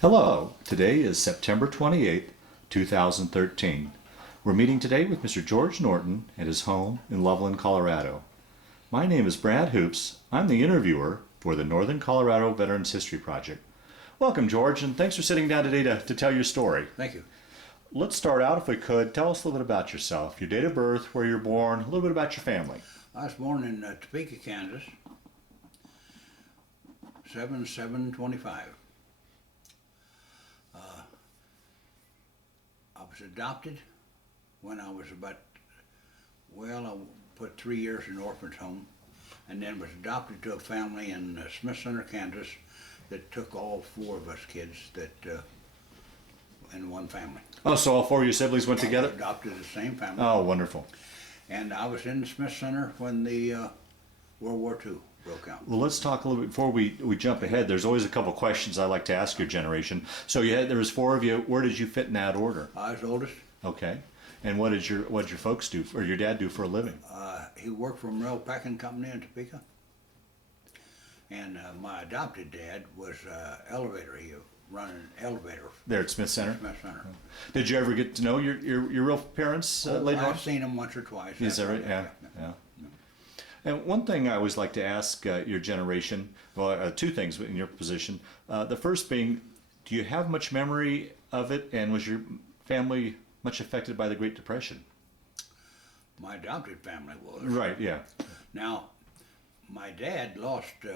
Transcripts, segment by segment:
Hello, today is September 28th, 2013. We're meeting today with Mr. George Norton at his home in Loveland, Colorado. My name is Brad Hoops. I'm the interviewer for the Northern Colorado Veterans History Project. Welcome, George, and thanks for sitting down today to tell your story. Thank you. Let's start out, if we could. Tell us a little bit about yourself, your date of birth, where you're born, a little bit about your family. I was born in Topeka, Kansas, 7/7/25. I was adopted when I was I put 3 years in orphan's home, and then was adopted to a family in Smith Center, Kansas, that took all 4 of us kids in one family. Oh, so all 4 of your siblings went together? Adopted the same family. Oh, wonderful. And I was in the Smith Center when the World War II broke out. Well, let's talk a little bit before we jump ahead. There's always a couple questions I like to ask your generation. So there was 4 of you. Where did you fit in that order? I was oldest. Okay. And what did your folks do, or your dad do for a living? He worked for a rail packing company in Topeka. And my adopted dad was elevator. He run an elevator. There at Smith Center? Smith Center. Did you ever get to know your real parents later on? I've seen them once or twice. Is that right? Yeah. And one thing I always like to ask your generation, well, 2 things in your position. The first being, do you have much memory of it, and was your family much affected by the Great Depression? My adopted family was. Right, yeah. Now, my dad lost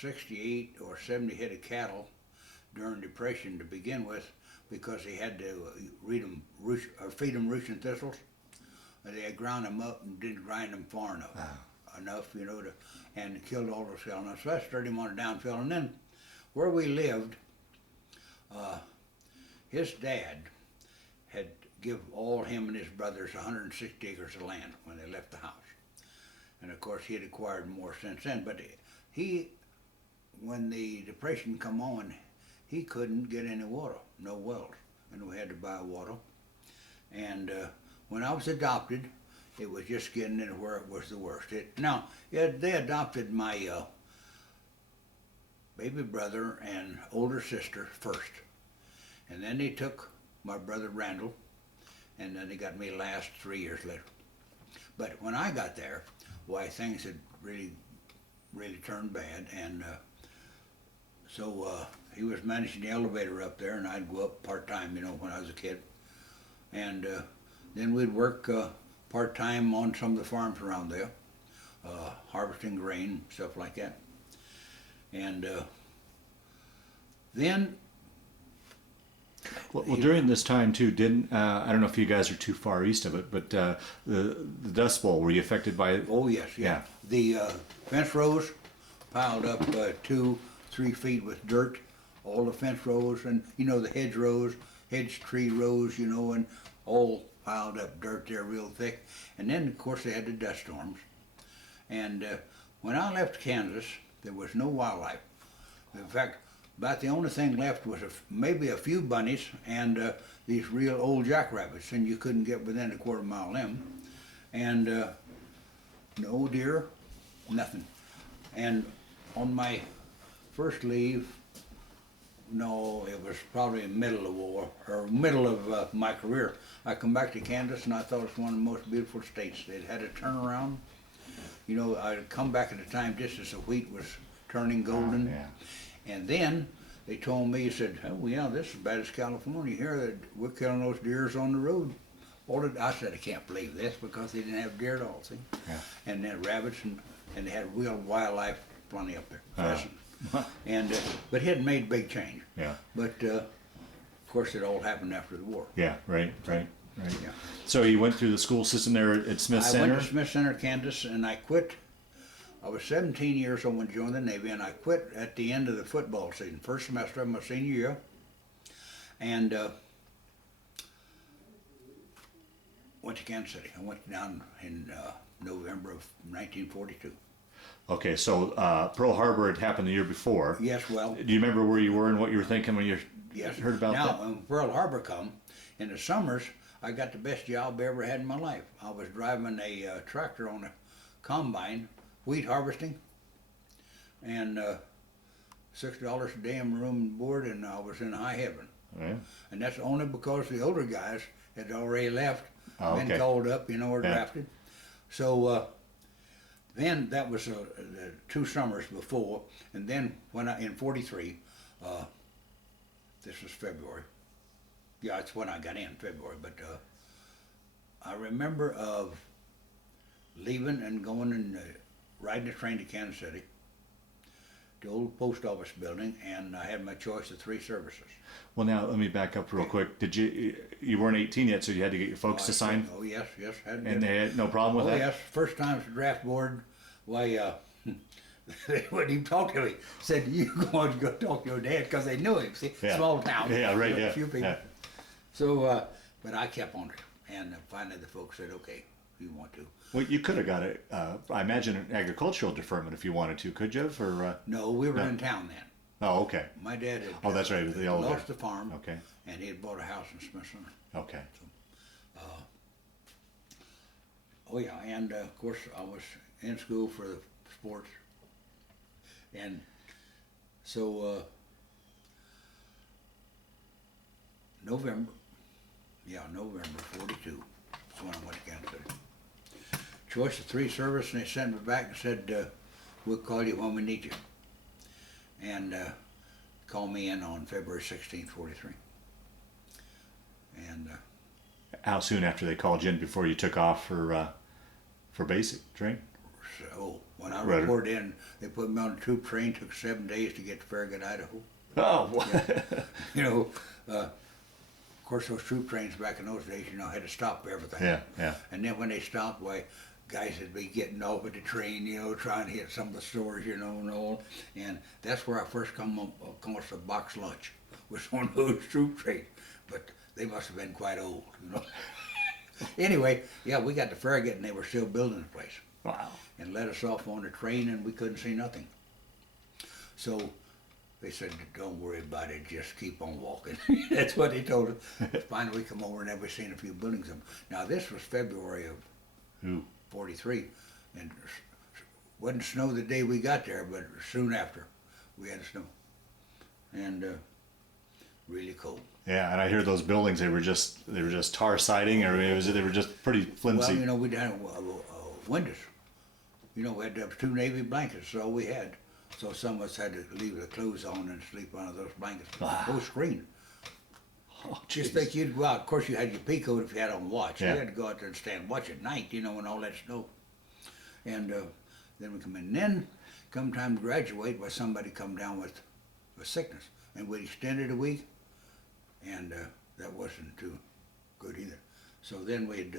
68 or 70 head of cattle during Depression to begin with, because he had to feed them roots and thistles. They had ground them up and didn't grind them far enough, and killed all those cattle. So that started him on a downhill. And then where we lived, his dad had give all him and his brothers 160 acres of land when they left the house. And of course he had acquired more since then. But when the Depression come on, he couldn't get any water, no wells, and we had to buy water. And when I was adopted, it was just getting into where it was the worst. They adopted my baby brother and older sister first. And then they took my brother Randall, and then they got me last 3 years later. But when I got there, things had really, really turned bad. And so he was managing the elevator up there, and I'd go up part-time, when I was a kid. And then we'd work part-time on some of the farms around there, harvesting grain, stuff like that. And then... Well, during this time too, I don't know if you guys are too far east of it, but the Dust Bowl, were you affected by it? Oh yes, yeah. The fence rows piled up 2-3 feet with dirt, all the fence rows, and the hedge tree rows, and all piled up dirt there real thick. And then of course they had the dust storms. And when I left Kansas, there was no wildlife. In fact, about the only thing left was maybe a few bunnies and these real old jackrabbits, and you couldn't get within a quarter-mile of them. And no deer, nothing. And on my first leave, no, it was probably in the middle of war, or middle of my career. I come back to Kansas, and I thought it was one of the most beautiful states. They'd had a turnaround. I'd come back at a time just as the wheat was turning golden. Yeah. And then they told me, said, oh yeah, this is as bad as California here, that we're killing those deers on the road. I said, I can't believe this, because they didn't have deer at all, see? Yeah. And then rabbits, and they had real wildlife plenty up there, pheasant. And but it had made big change. Yeah. But of course it all happened after the war. Yeah, right. Yeah. So you went through the school system there at Smith Center? I went to Smith Center, Kansas, and I quit. I was 17 years old when I joined the Navy, and I quit at the end of the football season, first semester of my senior year. And went to Kansas City. I went down in November of 1942. Okay, so Pearl Harbor had happened the year before. Yes, well. Do you remember where you were and what you were thinking when you heard about that? Now, when Pearl Harbor come, in the summers, I got the best job I ever had in my life. I was driving a tractor on a combine, wheat harvesting, and $6 a day in room and board, and I was in high heaven. Yeah. And that's only because the older guys had already left, Oh, been okay. called up, or Yeah. drafted. So then that was 2 summers before, and then when in '43, this was February. Yeah, it's when I got in, February. But I remember of leaving and going and riding the train to Kansas City, the old post office building, and I had my choice of 3 services. Well, now let me back up real quick. Did you weren't 18 yet, so you had to get your folks to sign? Oh yes, had to And get- they had no problem with Oh that? yes, first time as a draft board, why they wouldn't even talk to me. Said you go on, go talk to your dad, because they knew him. See, Yeah. small town. Yeah, right, A yeah, few people. yeah. So, but I kept on it, and finally the folks said, okay, if you want to. Well, you could have got I imagine, an agricultural deferment if you wanted to, could you have? Or, No, we were No. in town then. oh, okay. My dad had Oh, that's right, with the old lost guy. the farm, Okay. and he had bought a house in Smith Center. Okay. Oh yeah, and of course I was in school for the sports, and so November '42. That's when I went to Kansas City. Choice of 3 service, and they sent me back and said, "We'll call you when we need you," and called me in on February 16th, '43, and. How soon after they called you in before you took off for basic training? So when I Right. reported in, they put me on a troop train. Took 7 days to get to Farragut, Idaho. Oh, Of course, those troop trains back in those days, had to stop for everything. Yeah, yeah. And then when they stopped, why, guys would be getting off at the train, trying to hit some of the stores, and all. And that's where I first come across a box lunch, was on those troop trains. But they must have been quite old, Anyway, yeah, we got to Farragut, and they were still building the place. wow. And let us off on the train, and we couldn't see nothing. So they said, "Don't worry about it, just keep on walking." That's what they told us. Finally, we come over, and then we seen a few buildings. Now, this was February of Ooh. '43, and wasn't snow the day we got there, but soon after, we had snow. And really cold. Yeah, and I hear those buildings. They were just tar siding, or they were just pretty flimsy. Well, we'd had windows. We had to have 2 Navy blankets. That's all we had. So some of us had to leave the clothes on and sleep under those blankets. Wow. No screen. Oh, Just jeez. think you'd go out. Of course, you had your pea coat if you had on watch. Yeah. You had to go out there and stand watch at night, and all that snow. And then we come in. Then, come time to graduate, somebody come down with sickness, and we extended a week, and that wasn't too good either. So then we'd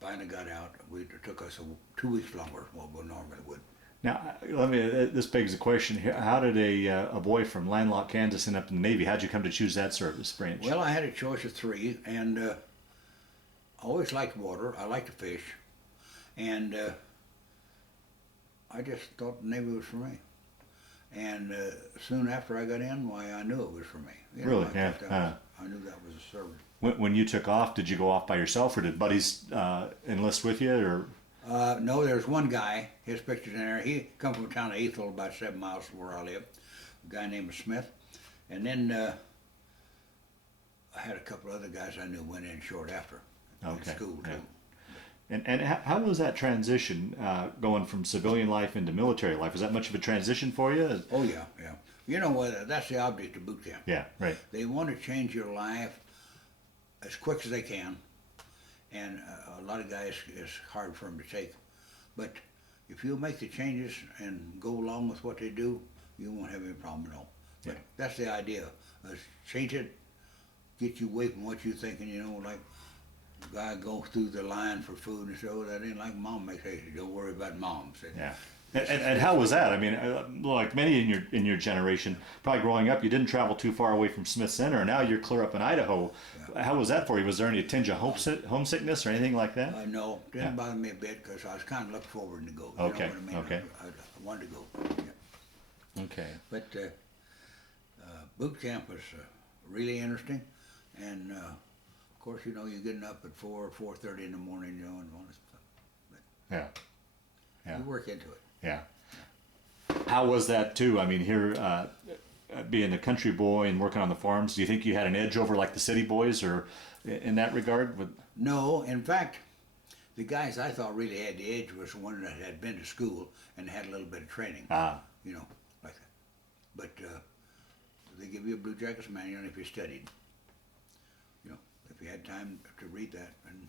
finally got out. It took us 2 weeks longer than what we normally would. Now, this begs the question: how did a boy from landlocked Kansas end up in the Navy? How'd you come to choose that service branch? Well, I had a choice of 3, and I always liked water. I liked to fish, and I just thought the Navy was for me. And soon after I got in, I knew it was for me. Really? I thought Yeah. I knew that was a service. When you took off, did you go off by yourself, or did buddies enlist with you? Or No, there's one guy, his picture's in there. He come from a town of Ethel, about 7 miles from where I live. A guy named Smith. And then I had a couple other guys I knew went in short after. Okay, In school, too. yeah. And how was that transition going from civilian life into military life? Was that much of a transition for you? Oh, yeah. That's the object of boot camp. Yeah, right. They want to change your life as quick as they can. And a lot of guys, it's hard for them to take. But if you make the changes and go along with what they do, you won't have any problem at all. But Yeah. that's the idea. Change it, get you away from what you're thinking, like the guy go through the line for food and so that ain't like mom makes it. Don't worry about mom. Said, Yeah. And how was that? I mean, like many in your generation, probably growing up, you didn't travel too far away from Smith Center, and now you're clear up in Idaho. Yeah. How was that for you? Was there any tinge of homesickness or anything like that? No, didn't Yeah. bother me a bit because I was kind of looking forward to go. Okay, You know what I mean? okay. I wanted to go. Yeah. Okay. But boot camp was really interesting, and of course, you're getting up at 4:30 in the morning, and all this stuff. Yeah. Yeah. You work into it. Yeah. How was that too? I mean, here, being a country boy and working on the farms, do you think you had an edge over like the city boys, or in that regard? No, in fact, the guys I thought really had the edge was the one that had been to school and had a little bit of training. You know, like that. But they give you a Blue Jackets manual if you studied. You know, if you had time to read that. And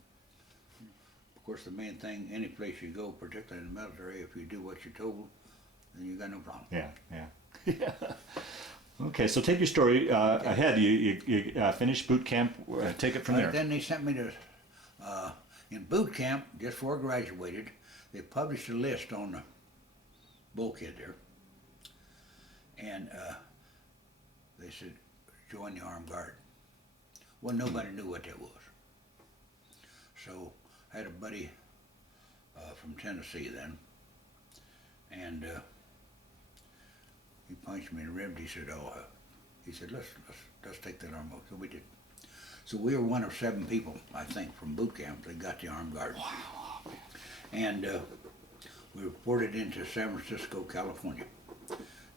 of course, the main thing, any place you go, particularly in the military, if you do what you're told, then you got no problem. Yeah, yeah. Okay, so take your story ahead. You finished boot camp. Take it from there. Then they sent me to, in boot camp, just before I graduated, they published a list on the bulkhead there. And they said, join the armed guard. Well, nobody knew what that was. So I had a buddy from Tennessee then, and he punched me in the ribs. He said, he said, let's take that arm off. So we did. So we were one of 7 people, I think, from boot camp that got the armed guard. Wow. And we reported into San Francisco, California,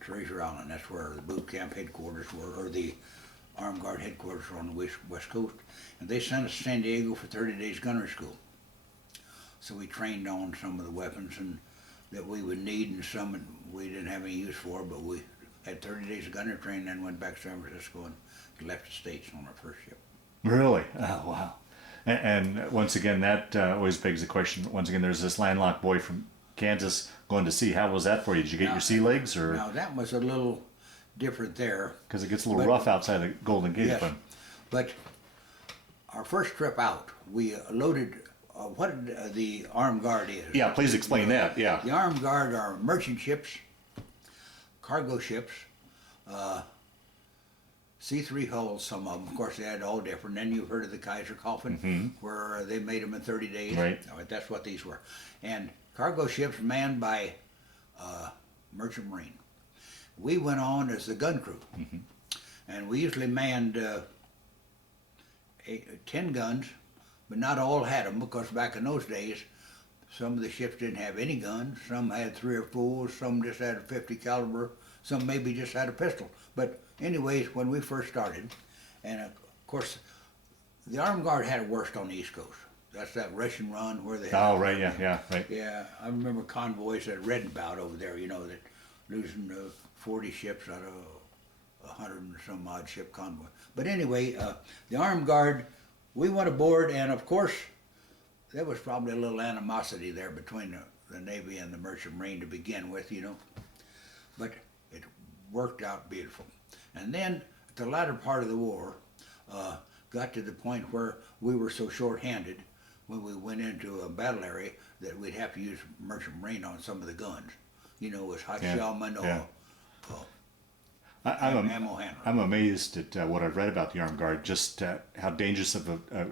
Treasure Island. That's where the boot camp headquarters were, or the armed guard headquarters were on the west coast. And they sent us to San Diego for 30 days gunnery school. So we trained on some of the weapons and that we would need, and some we didn't have any use for, but we had 30 days of gunnery training, then went back to San Francisco and left the States on our first ship. Really? Oh, wow. And once again, that always begs the question. Once again, there's this landlocked boy from Kansas going to sea. How was that for you? Did you get your sea legs? Or Now, that was a little different there. Because it gets a little rough outside the Golden Gate. Yes, but our first trip out, we loaded what the armed guard is. Yeah, please explain that. Yeah. The armed guard are merchant ships, cargo ships, C3 hulls, some of them. Of course, they had all different. Then you've heard of the Kaiser coffin, where they made them in 30 days. Right. That's what these were. And cargo ships manned by merchant marine. We went on as the gun crew. And we usually manned 10 guns, but not all had them, because back in those days, some of the ships didn't have any guns. Some had 3 or 4, some just had a 50 caliber, some maybe just had a pistol. But anyways, when we first started, and of course, the armed guard had it worst on the East Coast. That's that Russian run where they had. Oh, right, yeah, right. Yeah, I remember convoys that read about over there, you know, that losing 40 ships out of 100 and some odd ship convoy. But anyway, the armed guard, we went aboard, and of course, there was probably a little animosity there between the Navy and the Merchant Marine to begin with, you know. But it worked out beautiful. And then, the latter part of the war, got to the point where we were so short-handed when we went into a battle area that we'd have to use Merchant Marine on some of the guns. You know, it was hot shellmen or ammo handler. I'm amazed at what I've read about the armed guard, just how dangerous of a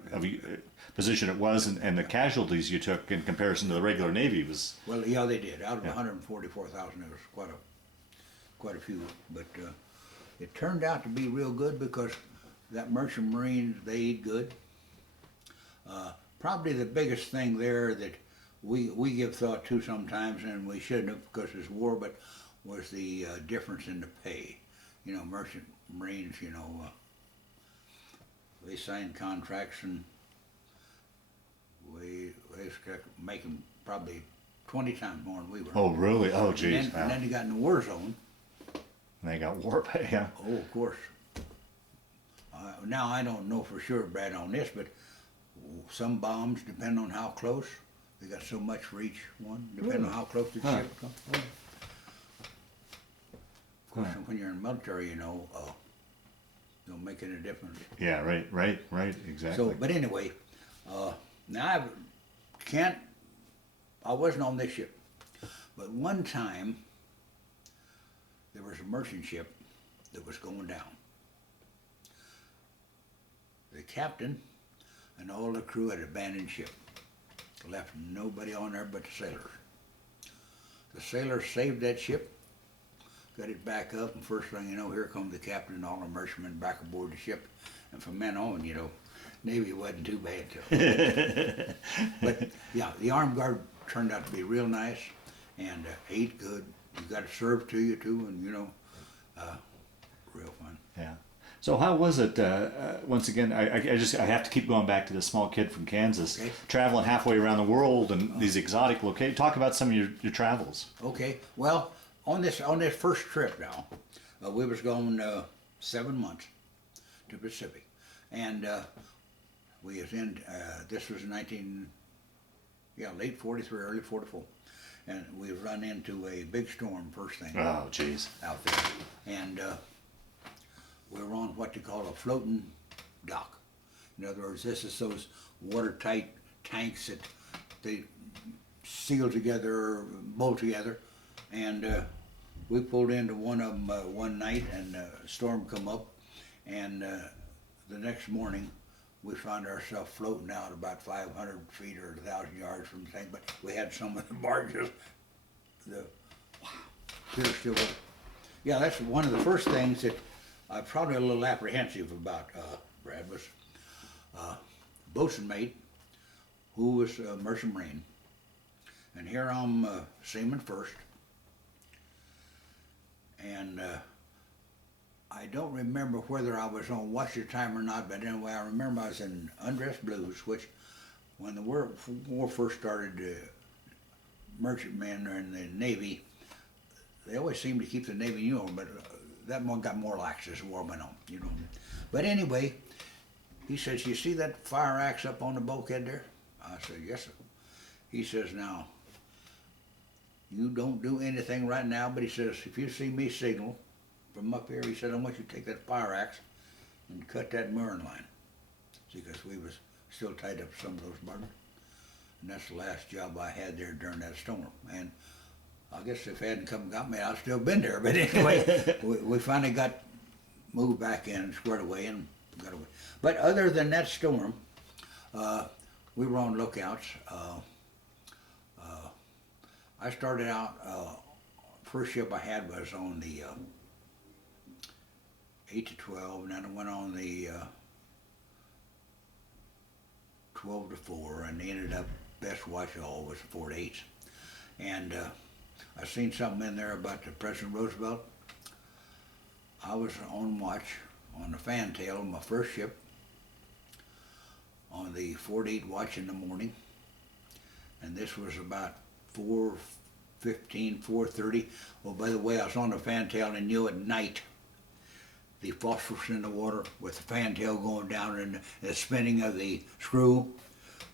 position it was, and the casualties you took in comparison to the regular Navy was. Well, yeah, they did. Out of 144,000, there was quite a few. But it turned out to be real good, because that Merchant Marines, they eat good. Probably the biggest thing there that we give thought to sometimes, and we shouldn't have because it's war, but was the difference in the pay. You know, Merchant Marines, you know, they signed contracts, and they make them probably 20 times more than we were. Oh, really? Oh, geez. And then they got in the war zone. And they got war pay, yeah. Oh, of course. Now, I don't know for sure, Brad, on this, but some bombs, depending on how close, they got so much for each one, depending on how close the ship comes. Of course, when you're in the military, you know, don't make any difference. Yeah, right, exactly. So, but anyway, now I wasn't on this ship, but one time there was a merchant ship that was going down. The captain and all the crew had abandoned ship, left nobody on there but the sailors. The sailors saved that ship, got it back up, and first thing you know, here come the captain and all the merchantmen back aboard the ship. And from then on, you know, Navy wasn't too bad to But yeah, the armed guard turned out to be real nice, and ate good, you got it served to you too, and you know, real fun. Yeah. So how was it? Once again, I have to keep going back to the small kid from Kansas, Okay. traveling halfway around the world and these exotic locations. Talk about some of your travels. Okay, well, on this first trip now, we was gone 7 months to Pacific, and we was in. This was late '43, early '44, and we run into a big storm first thing Oh, jeez. out there, and we were on what they call a floating dock. In other words, this is those watertight tanks that they seal together, bolt together, and we pulled into one of them one night, and a storm come up, and the next morning we found ourselves floating out about 500 feet or 1,000 yards from the thing, but we had some of the barges, still with it. Yeah, that's one of the first things that I'm probably a little apprehensive about, Brad, was boatswain mate, who was a merchant marine. And here I'm seaman first. And I don't remember whether I was on watch your time or not, but anyway, I remember I was in undress blues, which when the war first started, merchantmen in the Navy, they always seemed to keep the Navy uniform, but that one got more lax as the war went on, you know. But anyway, he says, "You see that fire axe up on the bulkhead there?" I said, "Yes, sir." He says, "Now, you don't do anything right now," but he says, "if you see me signal from up here," he said, "I want you to take that fire axe and cut that mooring line." See, because we was still tied up to some of those barges. And that's the last job I had there during that storm. And I guess if it hadn't come and got me, I'd still been there. But anyway, we finally got moved back in, squared away, and got away. But other than that storm, we were on lookouts. I started out, first ship I had was on the 8 to 12, and then I went on the 12 to 4, and ended up best watch of all was 4 to 8. And I seen something in there about the President Roosevelt. I was on watch on the fantail of my first ship on the 4 to 8 watch in the morning, and this was about 4:15, 4:30. Oh, by the way, I was on the fantail and knew at night the phosphorus in the water with the fantail going down and the spinning of the screw.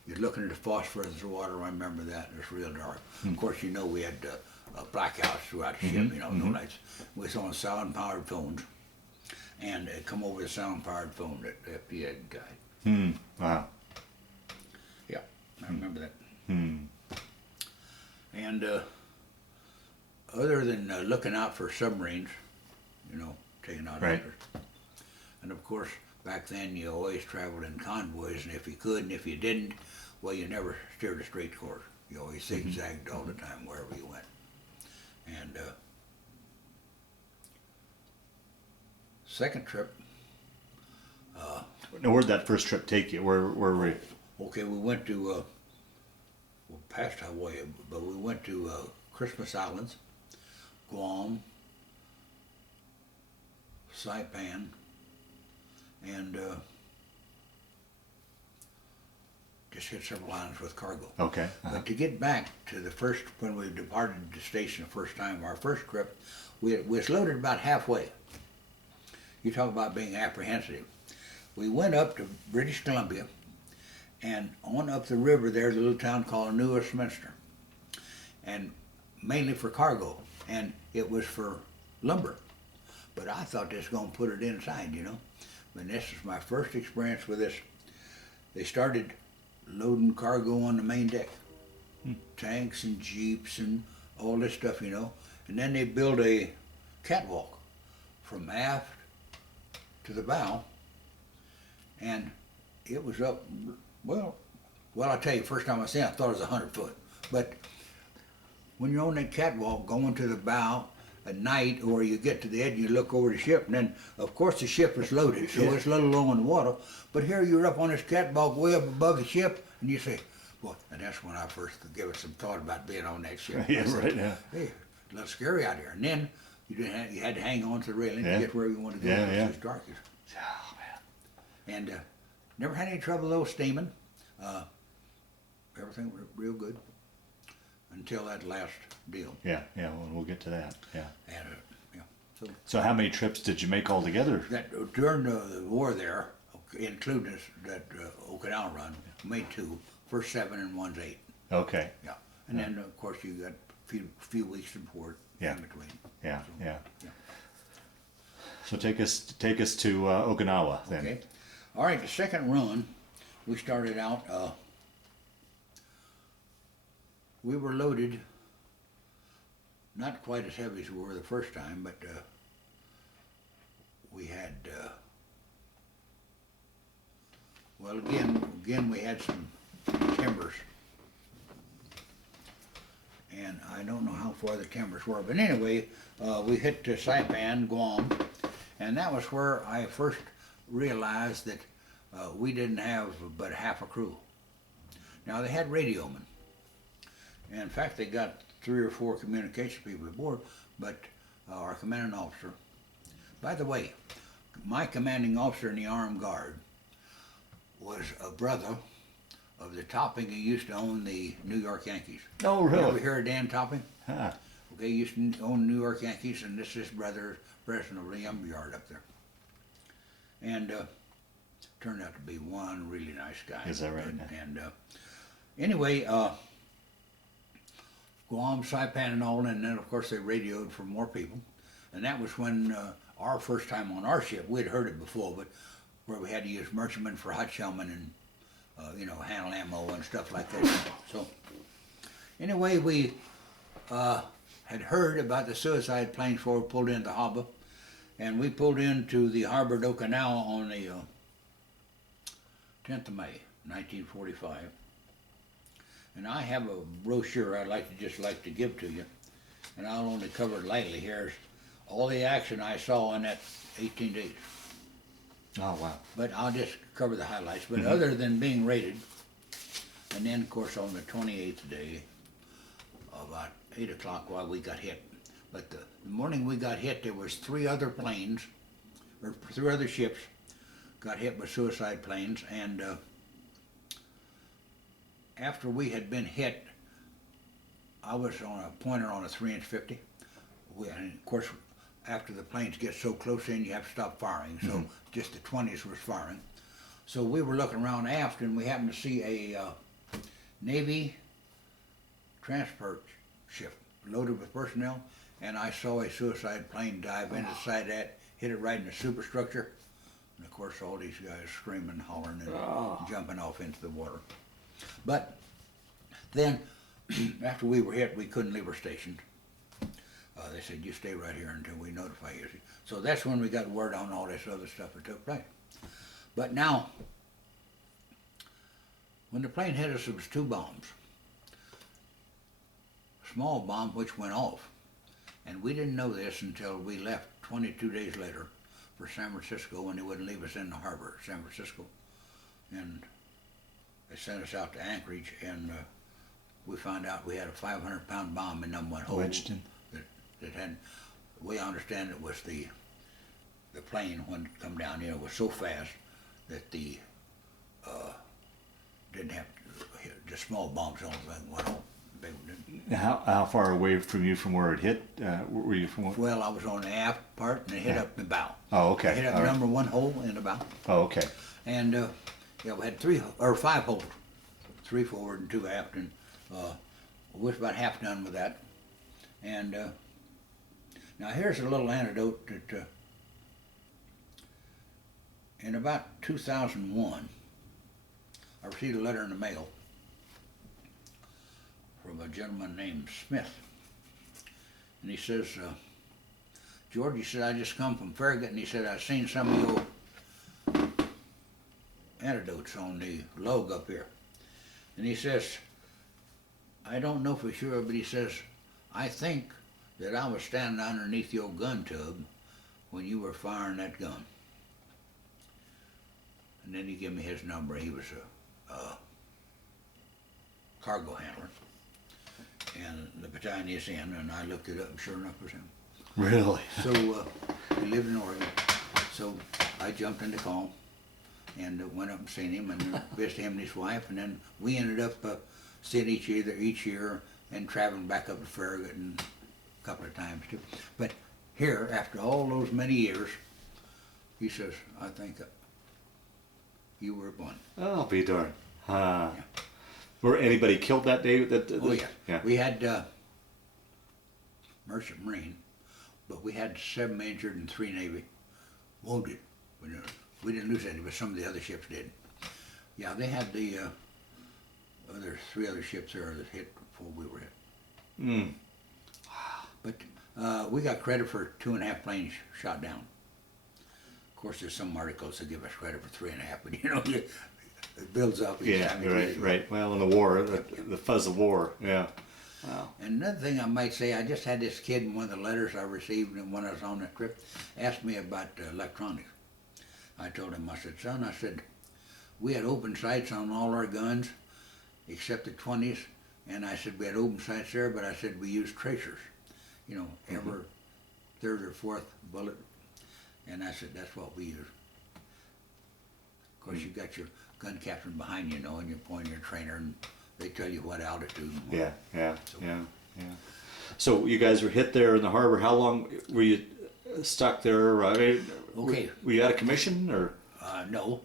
You're looking at the phosphorus in the water. I remember that. It was real dark. Of course, you know we had blackouts throughout the ship. You know, no lights. We was on sound-powered phones, and it come over the sound-powered phone that the FD had died. Wow. Yeah, I remember that. And other than looking out for submarines, you know, taking out Right. anchors. And of course, back then you always traveled in convoys, and if you could, and if you didn't, well, you never steered a straight course. You always zigzagged all the time wherever you went. And second trip. Now, where'd that first trip take you? Where were we? Okay, we went to, well, past Hawaii, but we went to Christmas Islands, Guam, Saipan, and just hit several islands with cargo. Okay. But to get back to the first, when we departed the station the first time, our first trip, we was loaded about halfway. You talk about being apprehensive. We went up to British Columbia, and on up the river there's a little town called New Westminster, and mainly for cargo, and it was for lumber. But I thought this was going to put it inside, you know. And this was my first experience with this. They started loading cargo on the main deck, tanks and jeeps and all this stuff, you know. And then they built a catwalk from aft to the bow, and it was up, well, I'll tell you, first time I seen it, I thought it was 100 foot. But when you're on that catwalk going to the bow at night, or you get to the edge and you look over the ship, and then, of course, the ship is loaded, so it's a little low in the water. But here you're up on this catwalk way up above the ship, and you say, well, and that's when I first gave it some thought about being on that ship. Yeah, right now. Hey, a little scary out here. And then you had to hang on to the railing Yeah. to get where you wanted to go. Yeah, It was yeah. just darkest. Oh, man. And never had any trouble though steaming. Everything was real good until that last deal. Yeah, yeah, well, we'll get to that. Yeah. And yeah, So how many trips did you make altogether? that during the war there, including that Okinawa run, made 2. First 7 and one's 8. Okay. Yeah, and then of course you got a few weeks in port Yeah. in between. Yeah, So, yeah. yeah. So take us to Okinawa then. Okay. All right, the second run, we started out. We were loaded, not quite as heavy as we were the first time, but we had. Well, again, we had some timbers, and I don't know how far the timbers were, but anyway, we hit Saipan, Guam, and that was where I first realized that we didn't have but half a crew. Now they had radiomen. And in fact, they got 3 or 4 communication people aboard, but our commanding officer. By the way, my commanding officer in the Armed Guard was a brother of the Topping who used to own the New York Yankees. Oh, You ever really? hear of Dan Topping? Huh. Okay, he used to own New York Yankees, and this is his brother, president of the Lumberyard up there. And turned out to be one really nice guy. Is that right? And anyway, Guam, Saipan, and all, and then of course they radioed for more people. And that was when our first time on our ship, we'd heard it before, but where we had to use merchantmen for hot shellmen and, handle ammo and stuff like that. So anyway, we had heard about the suicide planes before we pulled into the harbor. And we pulled into the harbor of Okinawa on the 10th of May, 1945. And I have a brochure I'd just like to give to you. And I'll only cover it lightly. Here's all the action I saw in that 18 days. Oh, wow. But I'll just cover the highlights. But other than being raided, and then of course on the 28th day, about 8 o'clock while we got hit. But the morning we got hit, there was 3 other planes, or 3 other ships, got hit by suicide planes, and after we had been hit, I was on a pointer on a 3-inch 50. And of course, after the planes get so close in, you have to stop firing. So just the 20s was firing. So we were looking around aft, and we happened to see a Navy transport ship loaded with personnel, and I saw a suicide plane dive into the side of that, hit it right in the superstructure, and of course all these guys screaming, hollering, and jumping off into the water. But then, after we were hit, we couldn't leave our station. They said, you stay right here until we notify you. So that's when we got word on all this other stuff that took place. But now, when the plane hit us, it was 2 bombs. A small bomb which went off. And we didn't know this until we left 22 days later for San Francisco, and they wouldn't leave us in the harbor, San Francisco. And they sent us out to Anchorage, and we found out we had a 500-pound bomb in number 1 hole. Wedged in. That had, we understand it was the plane when it come down here was so fast that the didn't have the small bombs on it went off. Big one didn't. How far away from you from where it hit? Were you from? Well, I was on the aft part, and it hit up the bow. Oh, okay. It hit up All right. number 1 hole in the bow. Oh, okay. And yeah, we had 5 holes, 3 forward and 2 aft, and we was about half done with that. And now here's a little anecdote that in about 2001, I received a letter in the mail from a gentleman named Smith. And he says, George, he said, I just come from Farragut, and he said, I've seen some of your anecdotes on the log up here. And he says, I don't know for sure, but he says, I think that I was standing underneath your gun tub when you were firing that gun. And then he gave me his number. He was a cargo handler. And the battalion is in, and I looked it up, and sure enough, it was him. Really? So he lived in Oregon. So I jumped in the call and went up and seen him and visited him and his wife, and then we ended up seeing each year and traveling back up to Farragut and a couple of times too. But here, after all those many years, he says, "I think you were born." Oh, be darned. Yeah. Were anybody killed that day? Oh yeah. Yeah. We had Merchant Marine, but we had 7 injured and 3 Navy wounded. We didn't lose any, but some of the other ships did. Yeah, they had the other 3 other ships there that hit before we were hit. Mm. But we got credit for 2.5 planes shot down. Of course, there's some articles that give us credit for 3.5, but you know, it builds up each Yeah, time. you right, read it. right. Well, in the war, the fuzz of war, yeah. Wow. And another thing I might say, I just had this kid in one of the letters I received when I was on that trip, asked me about electronics. I told him, I said, son, I said, we had open sights on all our guns, except the 20s, and I said, we had open sights there, but I said, we used tracers, you know, every 3rd or 4th bullet, and I said, that's what we use. Of course, you got your gun captain behind you, and you're pointing your trainer, and they tell you what altitude and what. Yeah. So you guys were hit there in the harbor. How long were you stuck there? I mean, Okay. Were you out of commission or? No,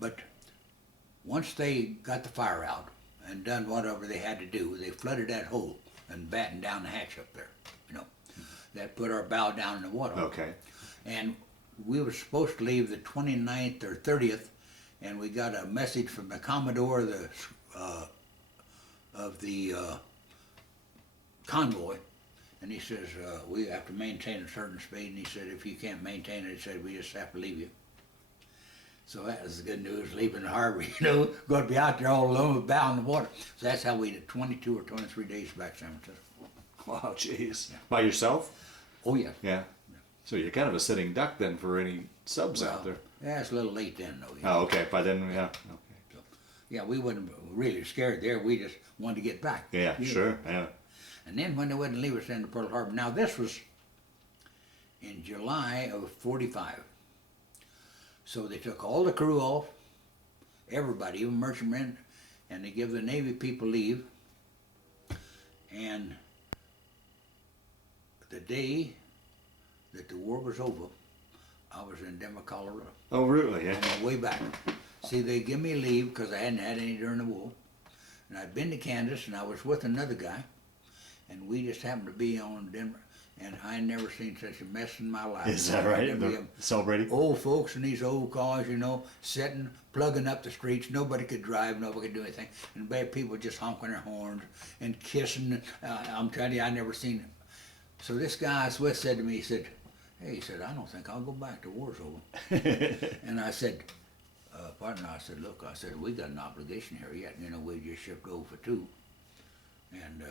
but once they got the fire out and done whatever they had to do, they flooded that hole and battened down the hatch up there, you know. That put our bow down in the water. Okay. And we were supposed to leave the 29th or 30th, and we got a message from the Commodore of the convoy, and he says, we have to maintain a certain speed, and he said, if you can't maintain it, he said, we just have to leave you. So that was the good news, leaving the harbor, you know, going to be out there all alone with bow in the water. So that's how we did 22 or 23 days back to San Francisco. Wow, jeez. Yeah. By yourself? Oh, yeah. Yeah. So you're kind of a sitting duck then for any subs out there. Yeah, it's a little late then, though. You know? Oh, okay. By then, yeah. Okay. So, yeah, we wasn't really scared there. We just wanted to get back. Yeah, you know. sure. Yeah. And then when they wouldn't leave us in Pearl Harbor. Now this was in July of '45. So they took all the crew off, everybody, even merchantmen, and they give the Navy people leave. And the day that the war was over, I was in Denver, Colorado. Oh, really? Yeah. On my way back. See, they give me leave because I hadn't had any during the war. And I'd been to Kansas, and I was with another guy. And we just happened to be on Denver. And I never seen such a mess in my life. Is that right? Celebrating? Old folks in these old cars, you know, sitting, plugging up the streets. Nobody could drive, nobody could do anything. And bad people just honking their horns and kissing. I'm telling you, I never seen it. So this guy I was with said to me, he said, hey, he said, I don't think I'll go back. The war's over. And I said, partner, I said, look, I said, we got an obligation here yet. You know, we just shipped over for 2. And,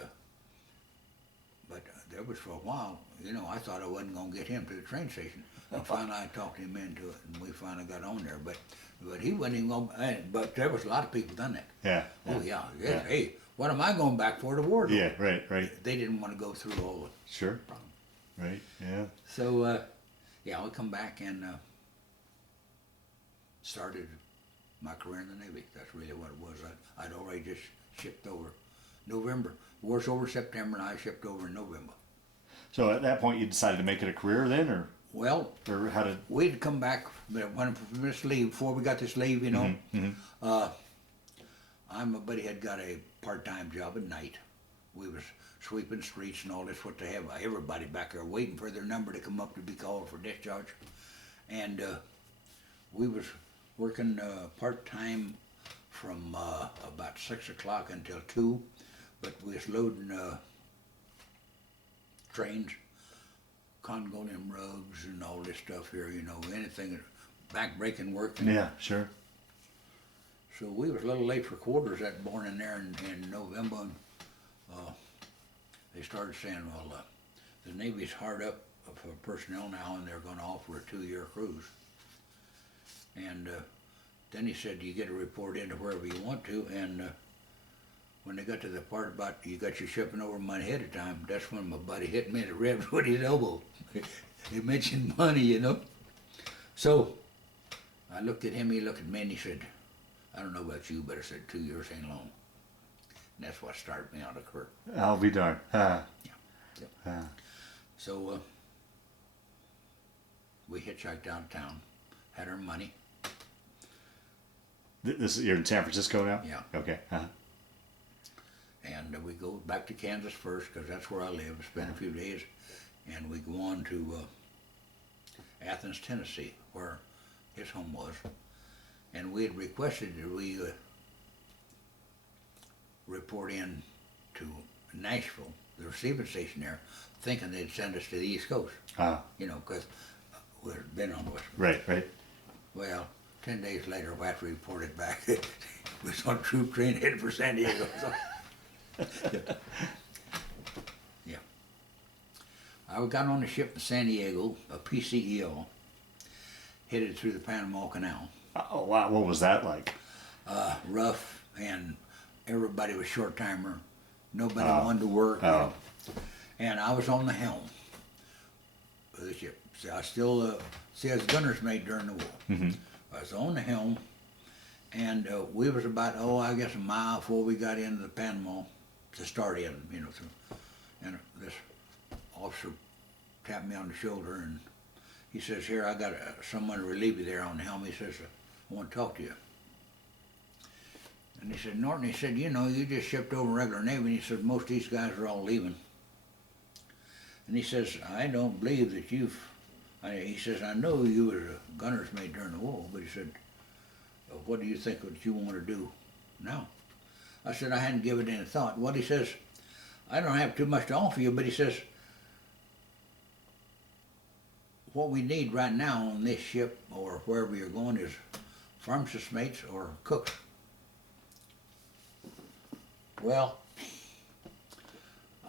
but there was for a while, you know, I thought I wasn't going to get him to the train station. And finally I talked him into it, and we finally got on there. But he wasn't even going, but there was a lot of people done that. Yeah. Oh, yeah. Hey, what am I going back for? The war? Yeah, right. They didn't want to go through all the Sure. problems. Right, yeah. So, yeah, I come back and started my career in the Navy. That's really what it was. I'd already just shipped over November. War's over September, and I shipped over in November. So at that point, you decided to make it a career then, or Well, how did? we'd come back when this leave, before we got this leave, you know. My buddy had got a part-time job at night. We was sweeping streets and all this, what they have. Everybody back there waiting for their number to come up to be called for discharge. And we was working part-time from about 6 o'clock until 2, but we was loading trains, Congolian rugs and all this stuff here, you know, anything, back-breaking work. Yeah, sure. So we was a little late for quarters that morning there in November, and they started saying, well, the Navy's hard up for personnel now, and they're going to offer a 2-year cruise. And then he said, you get a report into wherever you want to, and when they got to the part about you got your shipping over money ahead of time, that's when my buddy hit me in the ribs with his elbow. He mentioned money, you know. So I looked at him, he looked at me, and he said, I don't know about you, but I said, 2 years ain't long. And that's what started me on the career. I'll be darned. So we hitchhiked downtown, had our money. You're in San Francisco now? Yeah. Okay. And we go back to Kansas first, because that's where I live, spend a few days, and we go on to Athens, Tennessee, where his home was. And we had requested that we report in to Nashville, the receiving station there, thinking they'd send us to the East Coast. You know, because we'd been on the West Coast. Right. Well, 10 days later, after we reported back, we was on a troop train headed for San Diego. So, yeah. I got on the ship in San Diego, a PCEO, headed through the Panama Canal. Oh, wow. What was that like? Rough, and everybody was short-timer. Nobody wanted to work. And I was on the helm of the ship. See, I still, I was gunner's mate during the war. Mm-hmm. I was on the helm, and we was about, I guess a mile before we got into the Panama to start in, you know. And this officer tapped me on the shoulder, and he says, here, I got someone to relieve you there on the helm. He says, I want to talk to you. And he said, Norton, he said, you know, you just shipped over regular Navy. And he said, most of these guys are all leaving. And he says, I don't believe that he says, I know you was a gunner's mate during the war, but he said, what do you think that you want to do now? I said, I hadn't given it any thought. Well, he says, I don't have too much to offer you, but he says, what we need right now on this ship or wherever you're going is pharmacist mates or cooks. Well,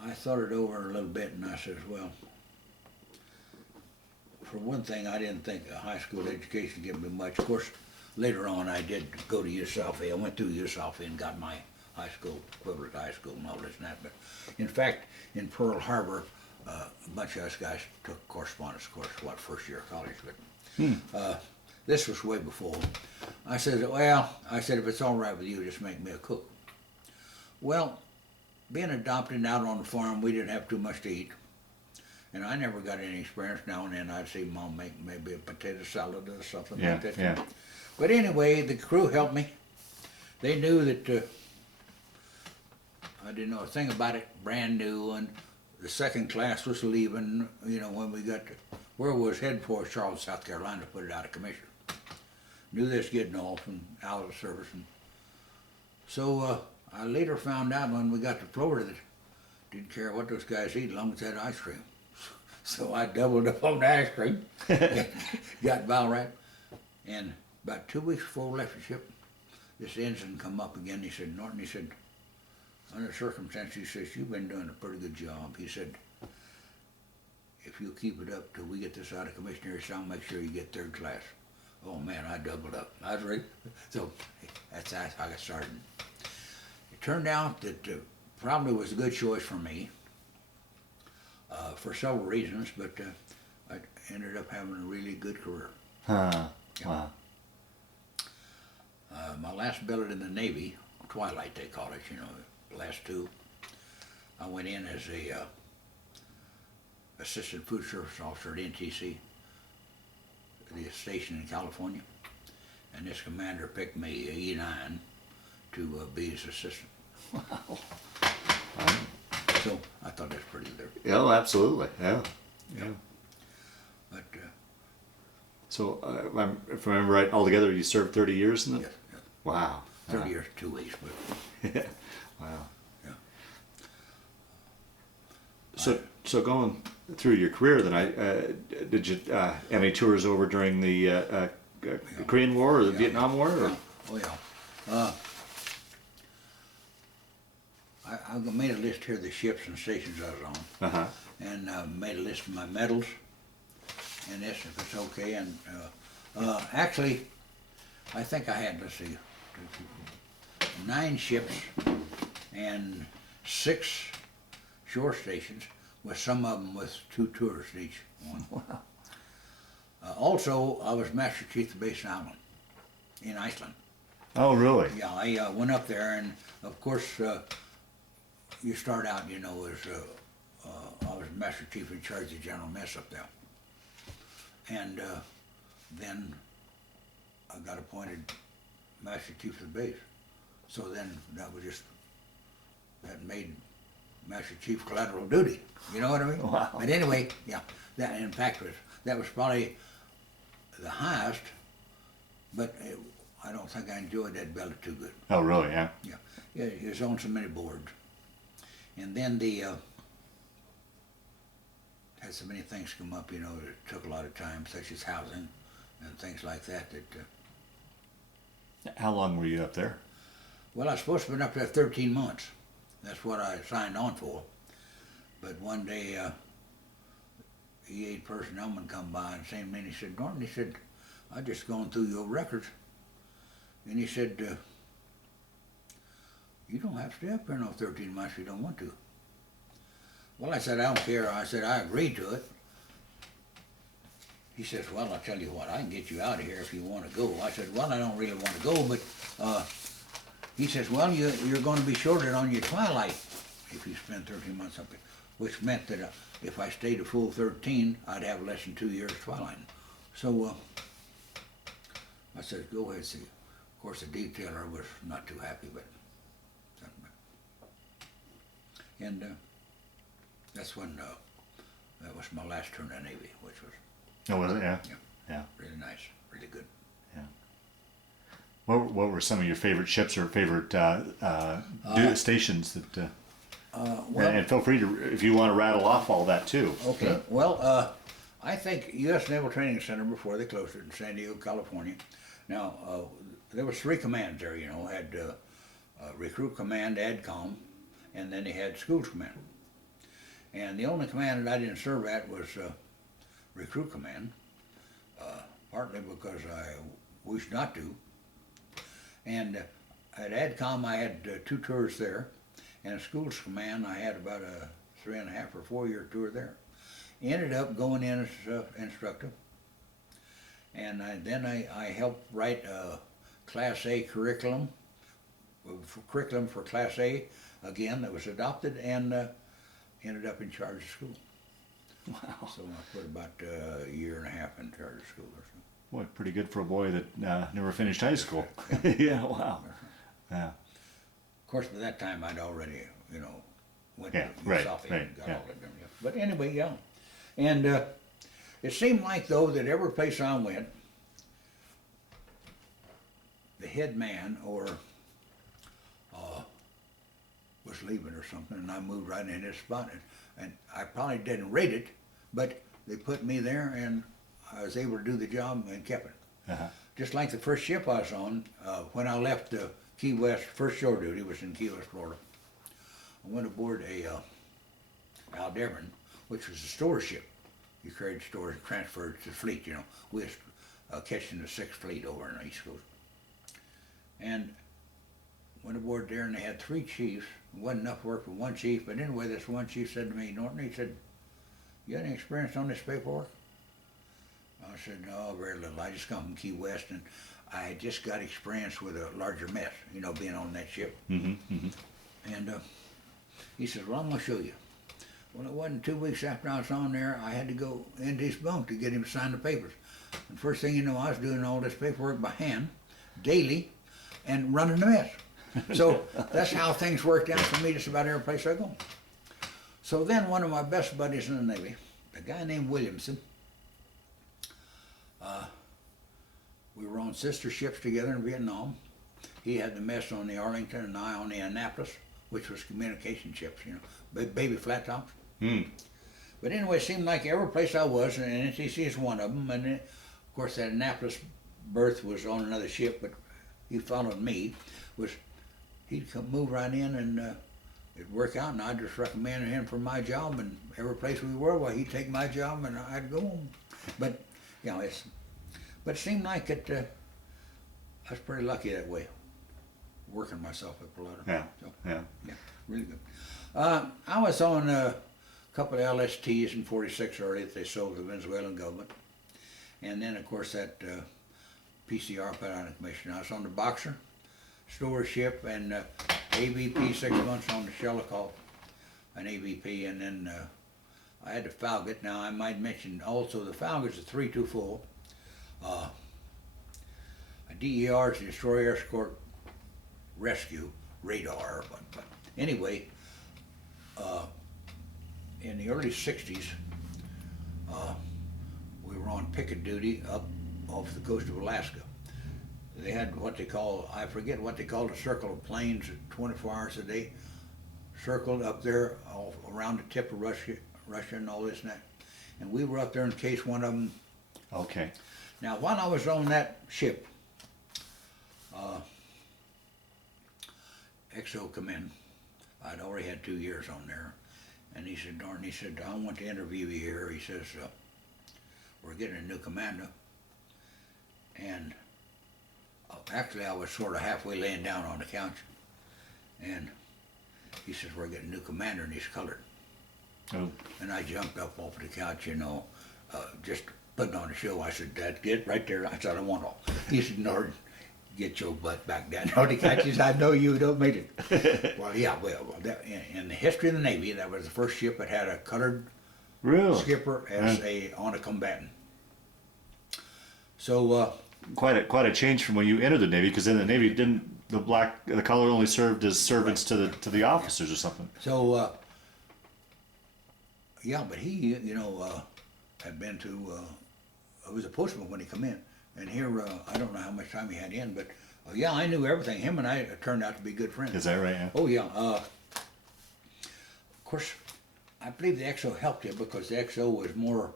I thought it over a little bit, and I says, well, for one thing, I didn't think a high school education gave me much. Of course, later on, I did go to USALFA. I went through USALFA and got my high school, equivalent to high school and all this and that. But in fact, in Pearl Harbor, a bunch of us guys took correspondence course, first year of college. But this was way before. I said, well, if it's all right with you, just make me a cook. Well, being adopted out on the farm, we didn't have too much to eat. And I never got any experience. Now and then I'd see Mom make maybe a potato salad or something like that. Yeah. But anyway, the crew helped me. They knew that I didn't know a thing about it, brand new, and the second class was leaving, you know, when we got to where we was heading for, Charlotte, South Carolina, put it out of commission. Knew this getting off and out of service. And so I later found out when we got to Florida that didn't care what those guys eat as long as they had ice cream. So I doubled up on the ice cream, got Valrat, and about 2 weeks before we left the ship, this ensign come up again. He said, Norton, he said, under the circumstances, he says, you've been doing a pretty good job. He said, if you keep it up till we get this out of commission here, I'll make sure you get third class. Oh man, I doubled up. I was ready. So that's how I got started. It turned out that probably was a good choice for me for several reasons, but I ended up having a really good career. Wow. My last billet in the Navy, Twilight they call it, you know, the last two, I went in as a assistant food service officer at NTC, the station in California, and this commander picked me, E9, to be his assistant. Wow. So I thought that's pretty good. Yeah, absolutely. Yeah. But so if I remember right, altogether you served 30 years in it? yes. Wow. 30 years, 2 weeks, but Wow. yeah. So going through your career, then did you have any tours over during the Korean War or the Vietnam War? Or? Oh yeah. I made a list here of the ships and stations I was on, and made a list of my medals, and this if it's okay. And actually, I think I had 9 ships and 6 shore stations, with some of them with 2 tourists each one. Wow. Also, I was Master Chief of Base Island in Iceland. Oh, really? Yeah, I went up there, and of course, you start out, you know, as I was Master Chief in charge of the general mess up there. And then I got appointed Master Chief of the base. So then that made Master Chief collateral duty. You know what I mean? Wow. But anyway, yeah, that in fact that was probably the highest, but I don't think I enjoyed that belly too good. Oh, really? Yeah. Yeah, yeah, he was on so many boards. And then had so many things come up, you know, that took a lot of time, such as housing and things like that. How long were you up there? Well, I was supposed to have been up there 13 months. That's what I signed on for. But one day, EA personnelman come by and saying to me, and he said, Norton, he said, I just gone through your records. And he said, you don't have to stay up here no 13 months if you don't want to. Well, I said, I don't care. I said, I agreed to it. He says, well, I'll tell you what, I can get you out of here if you want to go. I said, well, I don't really want to go, but he says, well, you're going to be shorted on your twilight if you spend 13 months up there, which meant that if I stayed a full 13, I'd have less than 2 years twilight. So I said, go ahead, see. Of course, the detailer was not too happy, but and that's when that was my last turn in the Navy, which was Oh, was it? Yeah. yeah, really nice, really good. Yeah. What were some of your favorite ships or favorite stations that? Well, and feel free to, if you want to rattle off all that too. okay. Well, I think U.S. Naval Training Center before they closed it in San Diego, California. Now there was 3 commands there. You know, had Recruit Command, ADCOM, and then they had Schools Command. And the only command that I didn't serve at was Recruit Command, partly because I wished not to. And at ADCOM I had 2 tours there, and at Schools Command I had about a 3.5 or 4 year tour there. Ended up going in as instructor, and then I helped write a Class A curriculum for Class A, again, that was adopted, and ended up in charge of school. Wow. So I put about a 1.5 years in charge of school or so. Boy, pretty good for a boy that never finished high school. Yeah. Wow. Yeah. Of course, by that time I'd already, you know, went Yeah, to right, South right, and got yeah. all that done. Yeah. But anyway, yeah. And it seemed like, though, that every place I went, the head man or was leaving or something, and I moved right in his spot. And I probably didn't rate it, but they put me there, and I was able to do the job and kept it. Uh-huh. Just like the first ship I was on, when I left Key West, first shore duty was in Key West, Florida. I went aboard a Aldebaran, which was a store ship. You carried stores and transferred to the fleet, you know. We was catching the 6th Fleet over on the East Coast. And went aboard there, and they had 3 chiefs. It wasn't enough work for 1 chief, but anyway, this one chief said to me, Norton, he said, you got any experience on this paperwork? I said, no, very little. I just come from Key West, and I had just got experience with a larger mess, you know, being on that ship. Mm-hmm. Mm-hmm. And he says, well, I'm going to show you. Well, it wasn't 2 weeks after I was on there, I had to go into his bunk to get him to sign the papers. And first thing you know, I was doing all this paperwork by hand, daily, and running the mess. So that's how things worked out for me just about every place I go. So then one of my best buddies in the Navy, a guy named Williamson, we were on sister ships together in Vietnam. He had the mess on the Arlington and I on the Annapolis, which was communication ships, you know, baby flat tops. Mm. But anyway, it seemed like every place I was, and NCC is one of them, and then, of course that Annapolis berth was on another ship, but he followed me, he'd move right in and it'd work out, and I'd just recommend him for my job, and every place we were, well, he'd take my job and I'd go home. But, you know, but it seemed like I was pretty lucky that way. working myself up a ladder. Yeah, So, yeah. yeah, really good. I was on a couple of LSTs in '46 already that they sold to the Venezuelan government. And then, of course, that PCR put out a commission. I was on the Boxer, store ship, and AVP 6 months on the Shellicott, an AVP, and then I had the Falget. Now, I might mention also the Falget's a 324. A DER is a Destroyer Escort Rescue radar. But anyway, in the early 60s, we were on picket duty up off the coast of Alaska. They had what they call, I forget what they called, a circle of planes 24 hours a day, circled up there all around the tip of Russia and all this and that. And we were up there in case one of them. Okay. Now, while I was on that ship, XO come in. I'd already had 2 years on there. And he said, Norton, he said, I want to interview you here. He says, we're getting a new commander. And actually, I was sort of halfway laying down on the couch. And he says, we're getting a new commander, and he's colored. Oh. And I jumped up off the couch, you know, just putting on a show. I said, Dad, get right there. I said, I want all. He said, Norton, get your butt back down on the couch. He said, I know you don't make it. Well, yeah, that, in the history of the Navy, that was the first ship that had a colored skipper as on a combatant. So quite a change from when you entered the Navy, because in the Navy the color only served as servants to the officers or something. So yeah, but he had been to was a postman when he come in, and here I don't know how much time he had in, but yeah, I knew everything. Him and I turned out to be good friends. Is that right? Yeah. Oh yeah. Of course, I believe the XO helped him because the XO was more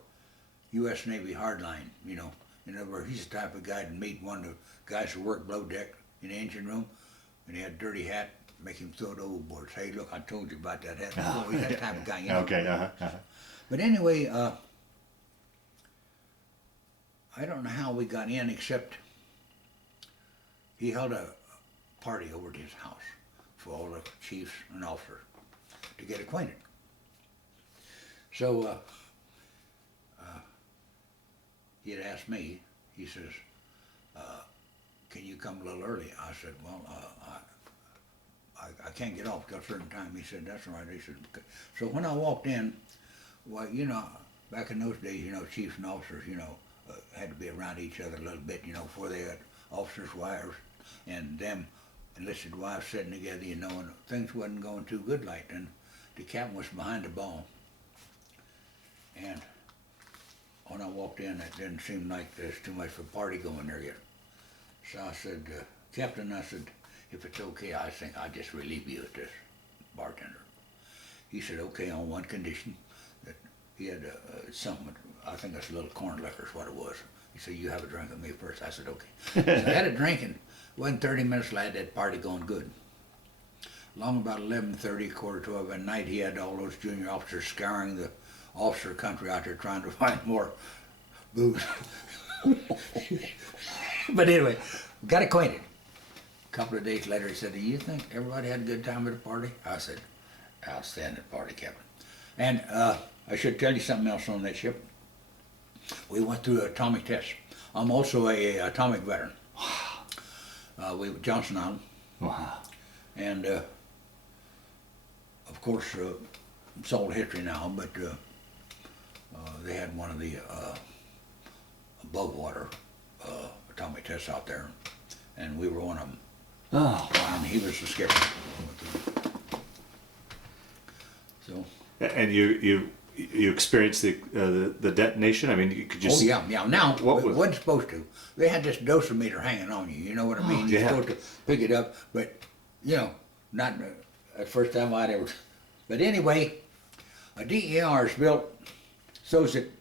U.S. Navy hardline, you know. In other words, he's the type of guy to meet one of the guys who worked below deck in the engine room, and he had a dirty hat, make him throw it overboard. Say, hey, look, I told you about that hat. Oh, he's that type of guy, you know. Okay, But anyway, I don't know how we got in, except he held a party over at his house for all the chiefs and officers to get acquainted. So he had asked me, he says, can you come a little early? I said, well, I can't get off till a certain time. He said, that's all right. He said, okay. So when I walked in, well, you know, back in those days, you know, chiefs and officers, you know, had to be around each other a little bit, you know, before they had officers' wives and them enlisted wives sitting together, you know, and things wasn't going too good like then. The captain was behind the ball. And when I walked in, it didn't seem like there's too much of a party going there yet. So I said, Captain, I said, if it's okay, I think I'll just relieve you of this bartender. He said, okay, on one condition, that he had something, I think that's a little corn liquor is what it was. He said, you have a drink with me first. I said, okay. So I had a drink, and wasn't 30 minutes later, that party going good. Along about 11:30, 11:45 at night, he had all those junior officers scouring the officer country out there trying to find more booze. But anyway, got acquainted. A couple of days later, he said, do you think everybody had a good time at the party? I said, outstanding party, Captain. And I should tell you something else on that ship. We went through atomic tests. I'm also a atomic veteran. Wow. We were Johnson Island. Wow. And of course, it's old history now, but they had one of the above water atomic tests out there, and we were one of them. Oh, wow. And he was the skipper. So. And you experienced the detonation? I mean, could you? Oh yeah, yeah. Now, what it wasn't supposed to. They had this dosimeter hanging on you. You know what I mean? You're supposed to pick it up, but you know, not the first time I'd ever. But anyway, a DER is built so that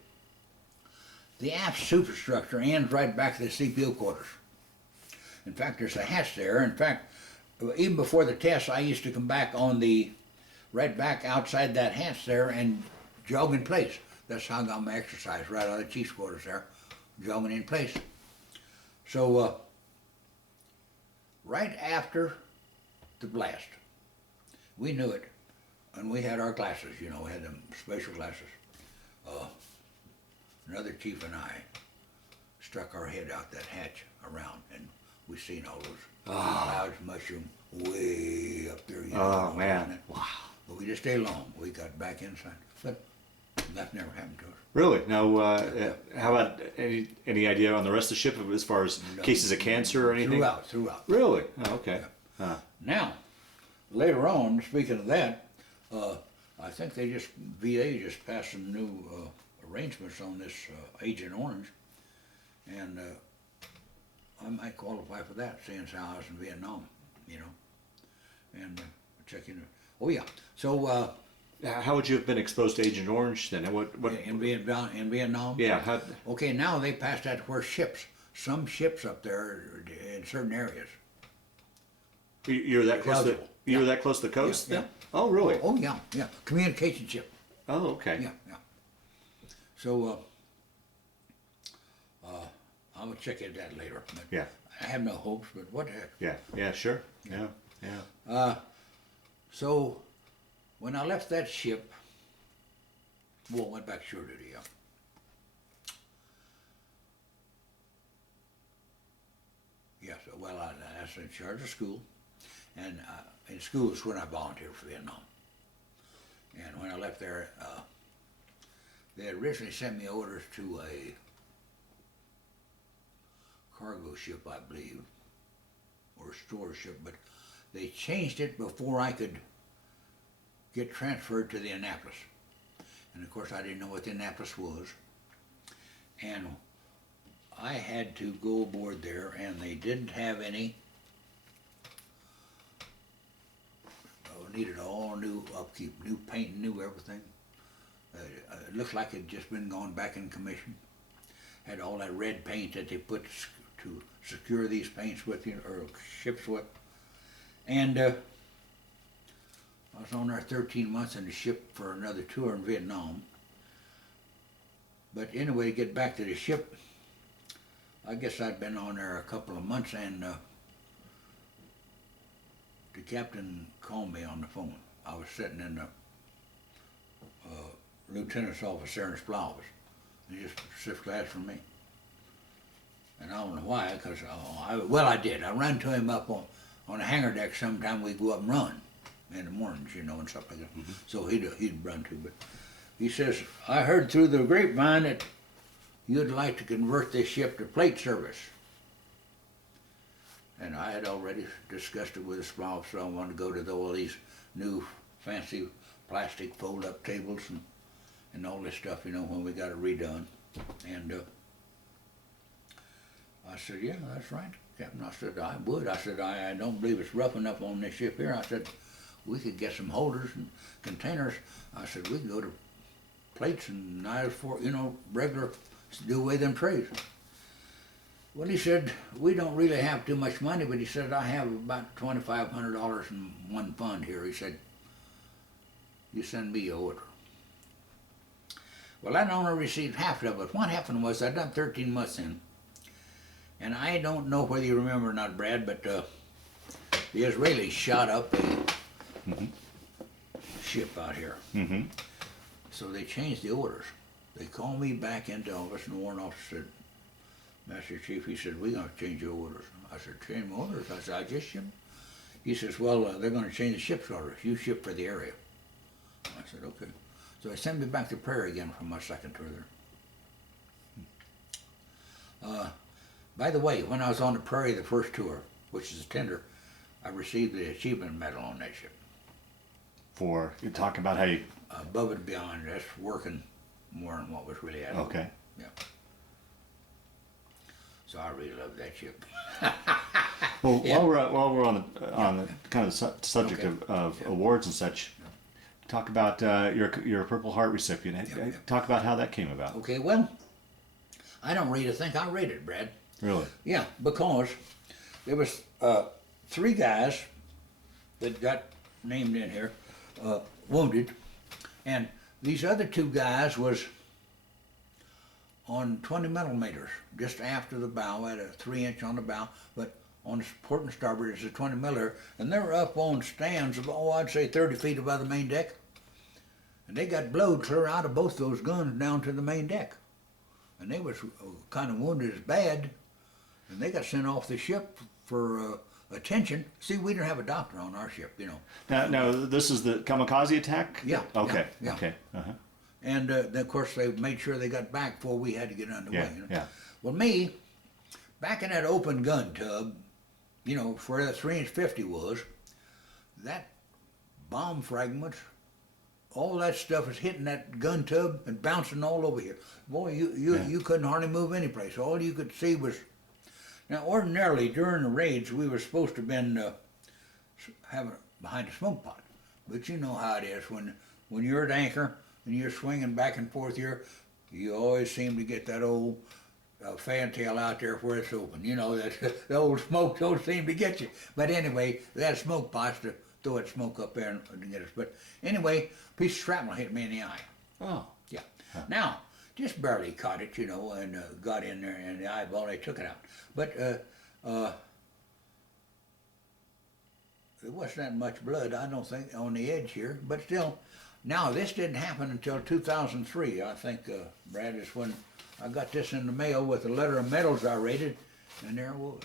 the aft superstructure ends right back to the CPO quarters. In fact, there's a hatch there. In fact, even before the test, I used to come back on the right back outside that hatch there and jog in place. That's how I got my exercise, right out of the chief's quarters there, jogging in place. So right after to blast. We knew it, and we had our glasses, you know, we had them special glasses. Another chief and I stuck our head out that hatch around, and we seen all those clouds mushroom way up there. You know, Oh man! Wow. but we just stayed long. We got back inside, but that never happened to us. Really? Now, how about any idea on the rest of the ship as far as No. cases of cancer or anything? Throughout. Really? Oh, okay. Now, later on, speaking of that, I think VA just passed some new arrangements on this Agent Orange, and I might qualify for that, seeing how I was in Vietnam, you know, and checking. Oh yeah. So How would you have been exposed to Agent Orange then? What? in Vietnam. Yeah. Okay, now they passed that where some ships up there in certain areas. You're that close to Eligible. you were that close to the coast Yeah, then? Oh, really? Oh yeah, communication ship. Oh, okay. Yeah. So I will check into that later. But Yeah. I have no hopes, but what the heck. Yeah. Sure. Yeah. So when I left that ship, went back shore duty, yeah. Yeah, so I was in charge of school, and in school is when I volunteered for Vietnam. And when I left there, they had originally sent me orders to a cargo ship, I believe, or a store ship, but they changed it before I could get transferred to the Annapolis. And of course I didn't know what the Annapolis was. And I had to go aboard there, and they didn't have any, needed all new upkeep, new paint, new everything. It looked like it had just been gone back in commission. Had all that red paint that they put to secure these paints with, or ships with. And I was on there 13 months in the ship for another tour in Vietnam. But anyway, to get back to the ship, I guess I'd been on there a couple of months, and the captain called me on the phone. I was sitting in the lieutenant's office there in his supply office. He just sipped glass from me. And I don't know why, because I did. I ran to him up on the hangar deck. Sometime we'd go up and run in the mornings, you know, and stuff like that. Mm-hmm. So he'd run too. But he says, I heard through the grapevine that you'd like to convert this ship to plate service. And I had already discussed it with the supply officer. I wanted to go to all these new fancy plastic fold-up tables and all this stuff, you know, when we got it redone. And I said, yeah, that's right, Captain. I said, I would. I said, I don't believe it's rough enough on this ship here. I said, we could get some holders and containers. I said, we could go to plates and knives for, you know, regular, do away them trays. Well, he said, we don't really have too much money, but he said, I have about $2,500 in one fund here. He said, you send me your order. Well, I'd only received half of it. What happened was I'd done 13 months in, and I don't know whether you remember or not, Brad, but the Israelis shot up a ship out here. Mm-hmm. So they changed the orders. They called me back into office, and the warrant officer said, Master Chief, he said, we're going to change your orders. I said, change my orders? I said, I just shipped. He says, well, they're going to change the ship's orders. You ship for the area. I said, okay. So they sent me back to Prairie again for my second tour there. By the way, when I was on the Prairie the first tour, which is a tender, I received the achievement medal on that ship. You're talking about how you... Above and beyond, that's working more than what was really happening. Okay. Yeah. So I really love that ship. Well, Yeah. while we're on the kind of subject Okay. of Yeah. awards and such, talk about your Purple Heart recipient. Yeah. Talk about how that came about. Okay, well, I don't really think I rate it, Brad. Really? Yeah, because there was 3 guys that got named in here, wounded, and these other 2 guys was on 20 millimeters, just after the bow, at a 3-inch on the bow, but on the port and starboard is a 20 miller, and they're up on stands of, I'd say 30 feet above the main deck. And they got blowed clear out of both those guns down to the main deck. And they was kind of wounded as bad, and they got sent off the ship for attention. See, we didn't have a doctor on our ship, you know. Now this is the Kamikaze attack? Yeah. Okay, yeah. okay. Uh-huh. And then, of course, they made sure they got back before we had to get underway. Yeah, You know? yeah. Well, me, back in that open gun tub, you know, where the 3-inch 50 was, that bomb fragments, all that stuff is hitting that gun tub and bouncing all over here. Boy, you couldn't hardly move any place. All you could see was. Now, ordinarily during the raids, we were supposed to have been having behind a smoke pot, but you know how it is when you're at anchor and you're swinging back and forth here, you always seem to get that old fantail out there where it's open. You know, that the old smoke don't seem to get you. But anyway, that smoke pots to throw that smoke up there and get us. But anyway, a piece of shrapnel hit me in the eye. Oh. Yeah. Huh. Now, just barely caught it, you know, and got in there in the eyeball. They took it out. But there wasn't that much blood, I don't think, on the edge here. But still, now this didn't happen until 2003. I think, Brad, is when I got this in the mail with a letter of medals I rated, and there it was.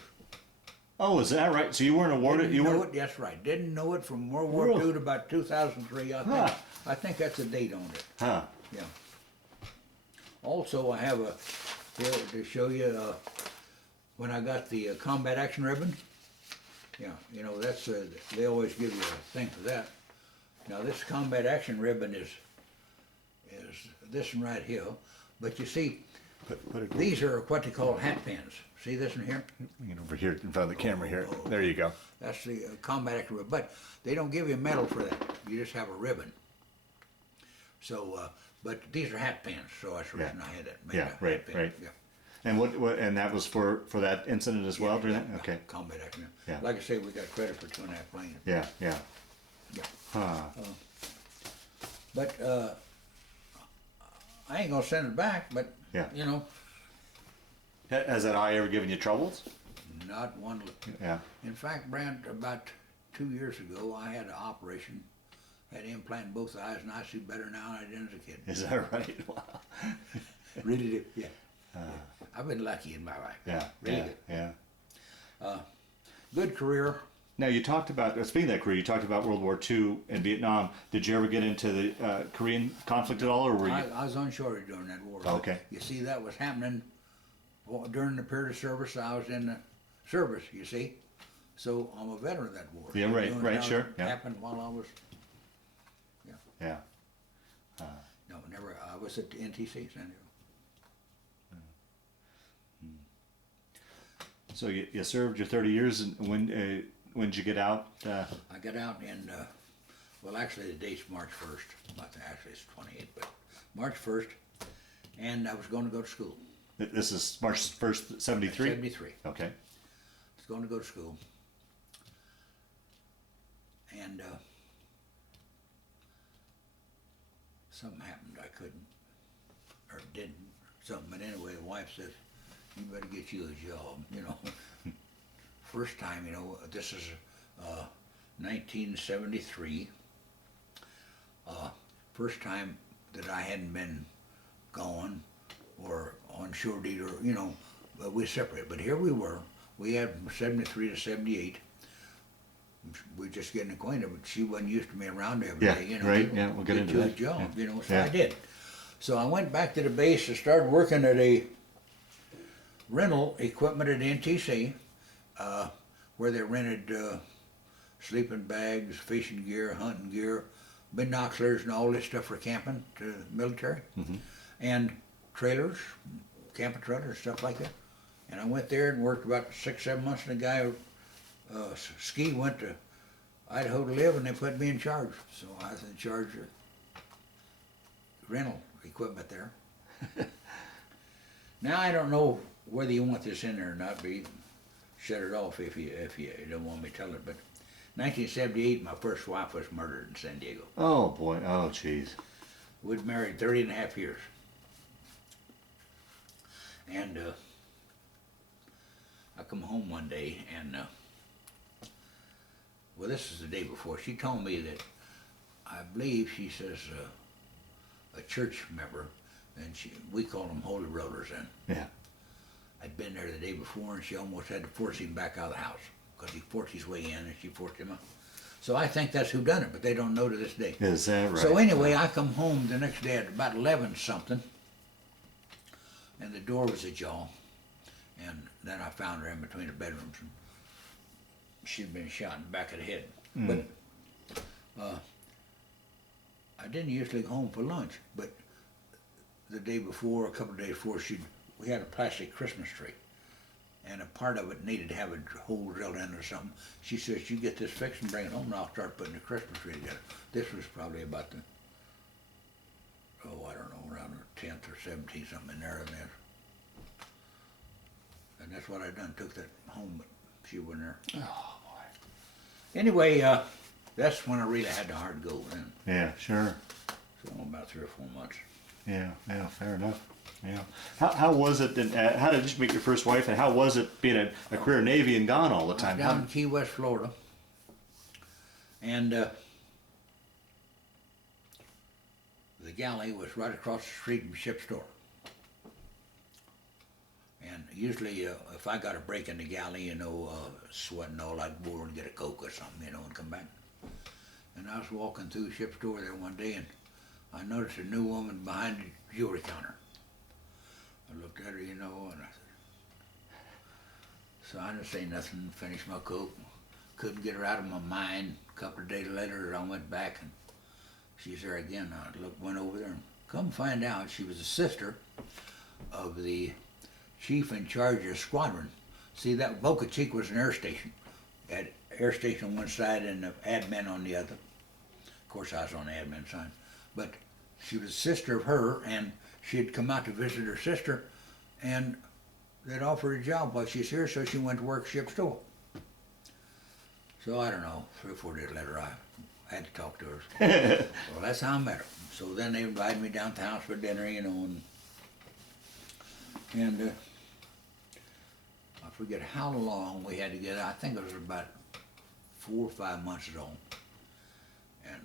Oh, is that right? So you weren't awarded? Didn't know it. That's right. Didn't know it from World War II to about 2003. I think that's the date on it. Huh. Yeah. Also, I have a here to show you when I got the combat action ribbon. Yeah, you know, that's they always give you a thing for that. Now this combat action ribbon is this one right here, but you see, these are what they call hat pins. See this one here? Get over here in front of the camera here. There you go. That's the combat action ribbon, but they don't give you a medal for that. You just have a ribbon. So, but these are hat pins, so that's the reason I had that. Yeah, right. Yeah. And what? And that was for that incident as well, during that? Okay. Combat action. Yeah. Like I say, we got credit for 2.5 planes. Yeah. Yeah. Huh. But I ain't gonna send it back. But you know, has that eye ever given you troubles? not one look. Yeah. In fact, Brand, about 2 years ago, I had an operation. Had an implant in both eyes, and I see better now than I did as a kid. Is that right? Wow. Really do. Yeah. I've been lucky in my life. Yeah. Really yeah. good. Yeah. Good career. Now you talked about, speaking of that career, you talked about World War II and Vietnam. Did you ever get into the Korean conflict at all, or were you? I was on shore during that war. Okay. You see, that was happening during the period of service. I was in the service, you see. So I'm a veteran of that war. Yeah, right, sure. It Yeah. happened while I was, Yeah. no, never, I was at the NTC, San Diego. So you served your 30 years, and when did you get out? I got out in, well, actually the date's March 1st. Actually it's 28th, but March 1st. And I was going to go to school. This is March 1st, 73? 73. Okay. I was going to go to school. And something happened. I couldn't, or didn't, something. But anyway, the wife says, you better get you a job, you know. First time, you know, this is 1973. First time that I hadn't been gone or on shore duty, or, you know, we separated. But here we were. We had from 73 to 78. We were just getting acquainted, but she wasn't used to me around every day, you know. Right, yeah, we'll get into you that. a job, Yeah. you know, so Yeah. I did. So I went back to the base and started working at a rental equipment at NTC, where they rented sleeping bags, fishing gear, hunting gear, binoculars, and all this stuff for camping to the military, and trailers, camping trailers, stuff like that. And I went there and worked about 6-7 months, and the guy, Ski, went to Idaho to live, and they put me in charge. So I was in charge of rental equipment there. Now I don't know whether you want this in there or not, but you can shut it off if you don't want me to tell it. But 1978, my first wife was murdered in San Diego. Oh boy, oh jeez. We'd married 30 and a half years. And I come home one day and, well, this is the day before. She told me that, I believe she says, a church member, and we call them holy rollers then. Yeah. I'd been there the day before, and she almost had to force him back out of the house because he forced his way in, and she forced him out. So I think that's who done it, but they don't know to this day. Is that right? So anyway, I come home the next day at about 11 something, and the door was ajar, and then I found her in between the bedrooms, and she'd been shot in the back of the head. Mm. But I didn't usually go home for lunch, but the day before, a couple of days before, we had a plastic Christmas tree, and a part of it needed to have a hole drilled in or something. She says, "You get this fixed and bring it home, and I'll start putting the Christmas tree together." This was probably about the, I don't know, around the 10th or 17th, something in there, and that's what I done. Took that home, but she wasn't there. Oh boy. Anyway, that's when I really had the hard go then. Yeah, sure. So about 3 or 4 months. Yeah, fair enough. Yeah. How was it? And how did you meet your first wife? And how was it being a career Navy and gone all the time? Down in Key West, Florida, and the galley was right across the street from the ship's door. And usually, if I got a break in the galley, sweating all, I'd go over and get a Coke or something, and come back. And I was walking through the ship's door there one day, and I noticed a new woman behind the jewelry counter. I looked at her, and I said, so I didn't say nothing, finished my Coke. Couldn't get her out of my mind. A couple of days later, I went back, and she's there again. I went over there, and come find out she was the sister of the chief in charge of the squadron. See, that Boca Chica was an air station. Had air station on one side and the admin on the other. Of course, I was on the admin side. But she was a sister of her, and she had come out to visit her sister, and they'd offered her a job while she's here, so she went to work ship's store. So I don't know, 3 or 4 days later, I had to talk to her. Well, that's how I met her. So then they invited me down to the house for dinner, and I forget how long we had together. I think it was about 4 or 5 months ago. And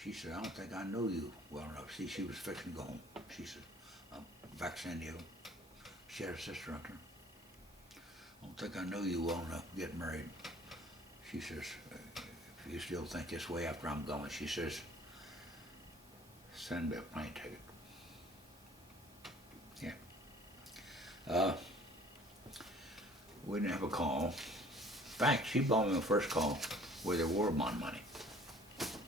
she said, "I don't think I know you well enough." See, she was fixing to go home. She said, "I'm back to San Diego." She had a sister out there. "I don't think I know you well enough to get married." She says, "If you still think this way after I'm gone," she says, "send me a plane ticket." Yeah. We didn't have a call. In fact, she bought me my first call with her war bond money.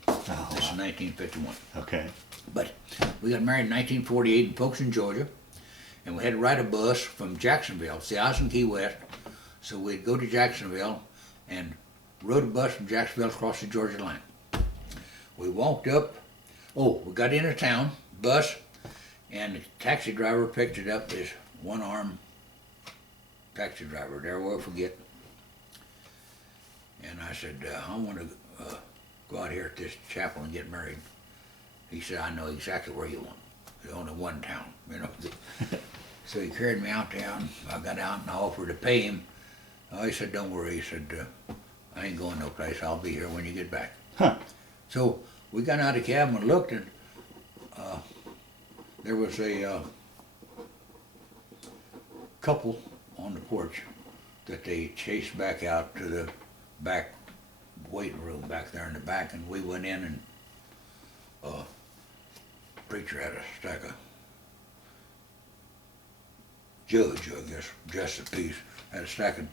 Oh, This is 1951. okay. But we got married in 1948 in Folkestone, Georgia, and we had to ride a bus from Jacksonville. See, I was in Key West, so we'd go to Jacksonville and rode a bus from Jacksonville across the Georgia line. We walked up. We got into town, bus, and the taxi driver picked it up, this one-armed taxi driver, there we'll forget. And I said, "I want to go out here at this chapel and get married." He said, "I know exactly where you want. There's only one town, So he carried me out town. I got out and I offered to pay him. He said, "Don't worry." He said, "I ain't going no place. I'll be here when you get back." Huh. So we got out of the cab and looked, and there was a couple on the porch that they chased back out to the back waiting room back there in the back, and we went in, and preacher had a stack of judge, I guess, just a piece, had a stack of,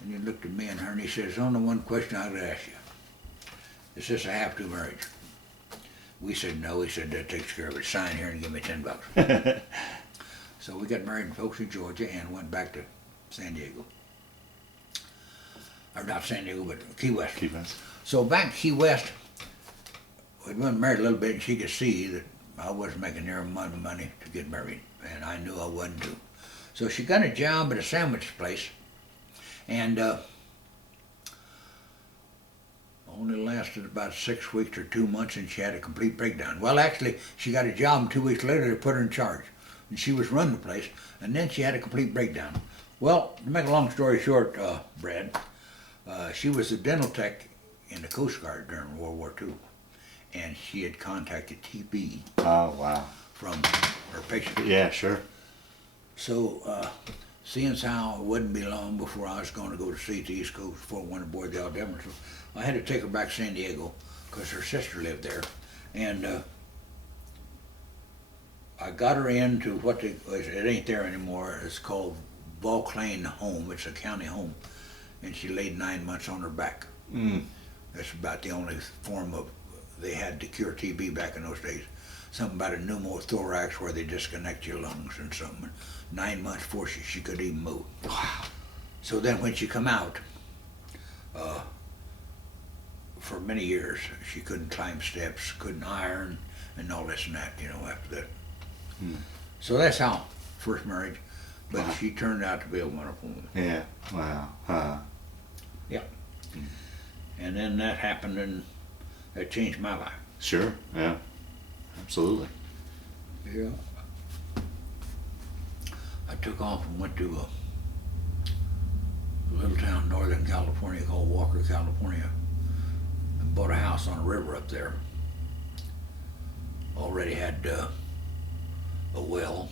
and he looked at me and her and he says, "There's only one question I would ask you. Is this a have-to marriage?" We said no. He said, "That takes care of it. Sign here and give me $10. So we got married in Folkestone, Georgia, and went back to San Diego. Or not San Diego, but Key West. Key West. So back in Key West, we'd been married a little bit, and she could see that I wasn't making near enough money to get married, and I knew I wasn't to. So she got a job at a sandwich place, and only lasted about 6 weeks or 2 months, and she had a complete breakdown. Well, actually, she got a job, and 2 weeks later they put her in charge. and she was running the place, and then she had a complete breakdown. Well, to make a long story short, Brad, she was a dental tech in the Coast Guard during World War II, and she had contacted TB Oh, wow. from her patient. Yeah, sure. So, seeing as how it wouldn't be long before I was going to go to see the East Coast before I went aboard the Alabama, so I had to take her back to San Diego because her sister lived there, and I got her into what it ain't there anymore. It's called Vauclane Home. It's a county home, and she laid 9 months on her back. Mm. That's about the only form of they had to cure TB back in those days. Something about a pneumothorax where they disconnect your lungs and something. 9 months before she could even move. Wow. So then when she come out, for many years she couldn't climb steps, couldn't iron, and all this and that. After that. Hmm. So that's how first marriage. But Wow. she turned out to be a wonderful woman. Yeah. Wow. And then that happened, and that changed my life. Sure. Yeah. Absolutely. Yeah. I took off and went to a little town in Northern California called Walker, California, and bought a house on a river up there. Already had a well,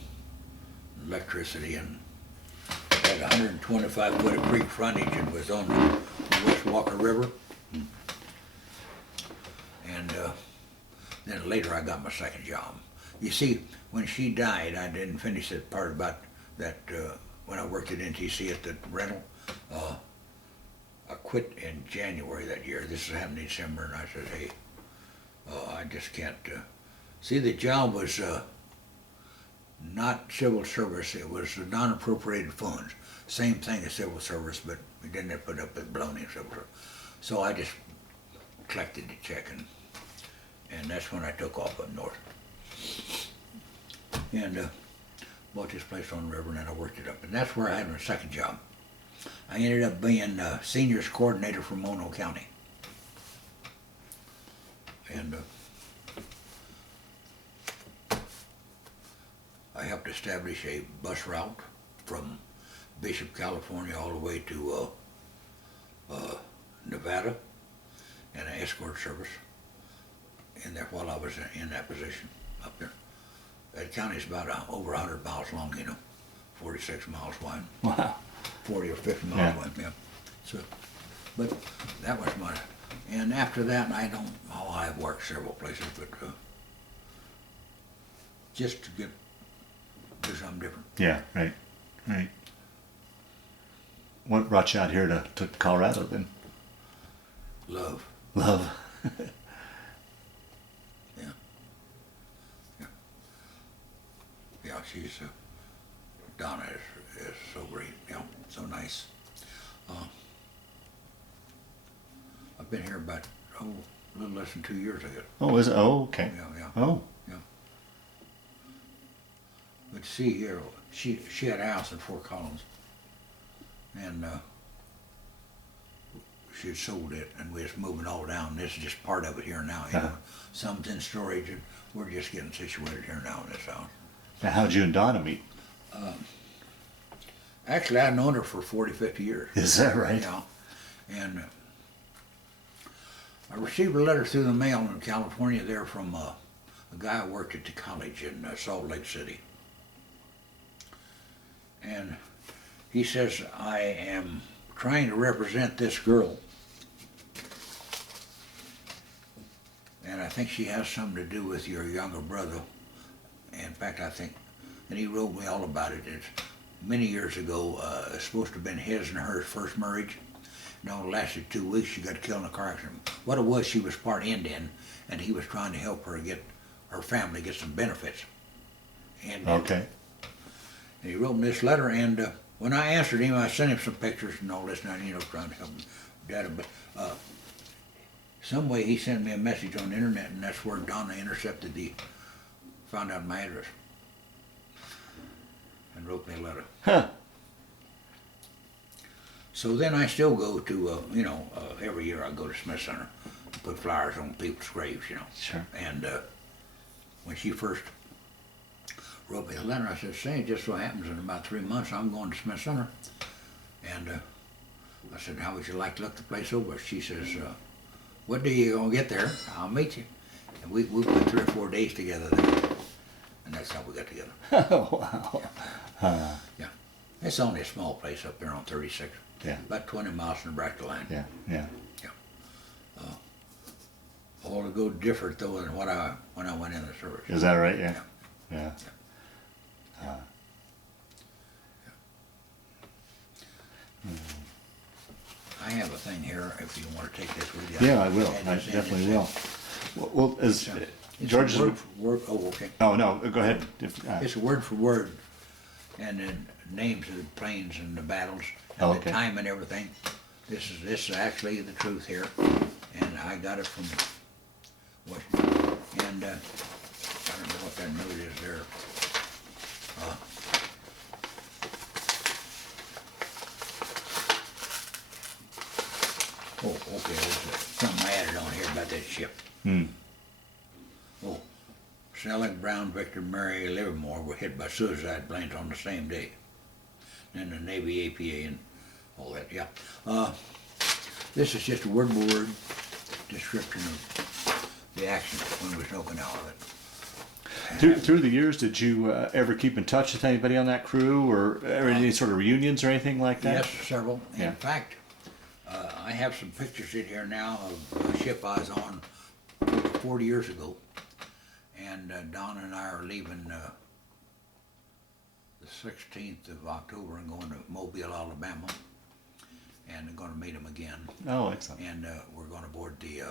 electricity, and had 125 foot of creek frontage, and was on the West Walker River. And then later I got my second job. You see, when she died, I didn't finish that part about that when I worked at NTC at the rental. I quit in January that year. This happened in December, and I said, hey, I just can't. See, the job was not civil service. It was the non-appropriated funds. Same thing as civil service, but we didn't have to put up with baloney in civil service. So I just collected the check, and that's when I took off up north. And bought this place on the river, and then I worked it up. And that's where I had my second job. I ended up being seniors coordinator for Mono County. And I helped establish a bus route from Bishop, California, all the way to Nevada, and an escort service in there while I was in that position up there. That county's about over 100 miles long, 46 miles wide. Wow. 40 or 50 miles Yeah. wide, yeah. So, but that was my, and after that, I've worked several places, but just to do something different. Yeah. Right. Right. What brought you out here to Colorado then? Love. Love. Yeah, she's, Donna is so great, so nice. I've been here about, a little less than 2 years ago. Oh, is it? Oh, okay. Yeah. Oh. But see here, she had a house in Fort Collins, and she had sold it, and we was moving all down. This is just part of it here now, Uh-huh. Some's in storage, and we're just getting situated here now in this house. Now, how'd you and Donna meet? Actually, I've known her for 40, 50 years. Is that right? Yeah. And I received a letter through the mail in California there from a guy who worked at the college in Salt Lake City. And he says, I am trying to represent this girl, and I think she has something to do with your younger brother. In fact, I think, and he wrote me all about it. It's many years ago. It's supposed to have been his and her first marriage. It only lasted 2 weeks. She got killed in a car accident. What it was, she was part Indian, and he was trying to help her her family get some benefits. And Okay. and he wrote me this letter, and when I answered him, I sent him some pictures and all this, and trying to help him, data. But some way he sent me a message on the internet, and that's where Donna found out my address, and wrote me a letter. Huh. So then I still go to, every year I go to Smith Center and put flowers on people's graves, Sure. And when she first wrote me a letter. I said, say, it just so happens in about 3 months I'm going to Smith Center. And I said, how would you like to look the place over? She says, what day you going to get there? I'll meet you. And we put 3 or 4 days together there. And that's how we got together. Oh, wow. Yeah. It's only a small place up there on 36. Yeah. About 20 miles from the Nebraska line. Yeah, yeah. All to go different though than when I went in the service. Is that right? Yeah. Yeah. I have a thing here if you want to take this with you. Yeah, I will. And I it's in definitely this, will. Well, as it's George word for word. Oh, okay. Oh no, go ahead. It's word for word, and then names of the planes and the battles and Oh, the okay. time and everything. This is actually the truth here, and I got it from Washington. And I don't know what that note is there. Oh, okay. There's something I added on here about that ship. Oh, Selig, Brown, Victor, Mary, Livermore were hit by suicide planes on the same day. And the Navy APA and all that, yeah. This is just a word-by-word description of the action when we was in Okinawa. Through the years, did you ever keep in touch with anybody on that crew, or any sort of reunions or anything like that? Yes, several. Yeah. In fact, I have some pictures in here now of a ship I was on 40 years ago. And Donna and I are leaving the 16th of October and going to Mobile, Alabama. And I'm going to meet them again. Oh, excellent. And we're going to board the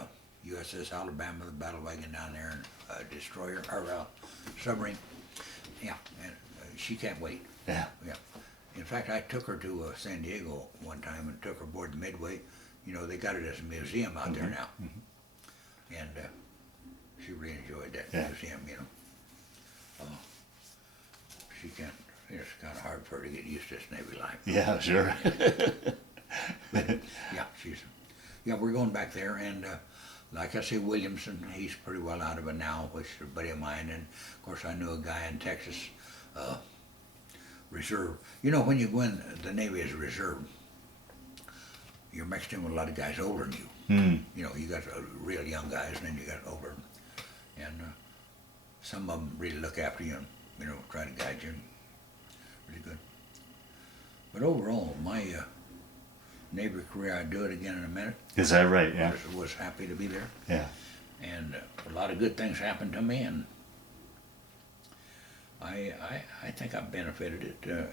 USS Alabama, the battle wagon down there, and destroyer, or submarine. Yeah, and she can't wait. Yeah. Yeah. In fact, I took her to San Diego one time and took her aboard the Midway. You know, they got it as a museum out there now. And she really enjoyed that museum, you know. She can't, it's kind of hard for her to get used to this Navy life. Yeah, sure. Yeah, we're going back there, and like I say, Williamson, he's pretty well out of it now, which is a buddy of mine, and of course I knew a guy in Texas, reserve. You know, when you go in the Navy as a reserve, you're mixed in with a lot of guys older than you. You know, you got real young guys, and then you got older, and some of them really look after you, and, you know, try to guide you. Really good. But overall, my Navy career, I'd do it again in a minute. Is that right? Yeah. Was happy to be there. Yeah. And a lot of good things happened to me, and I think I benefited it.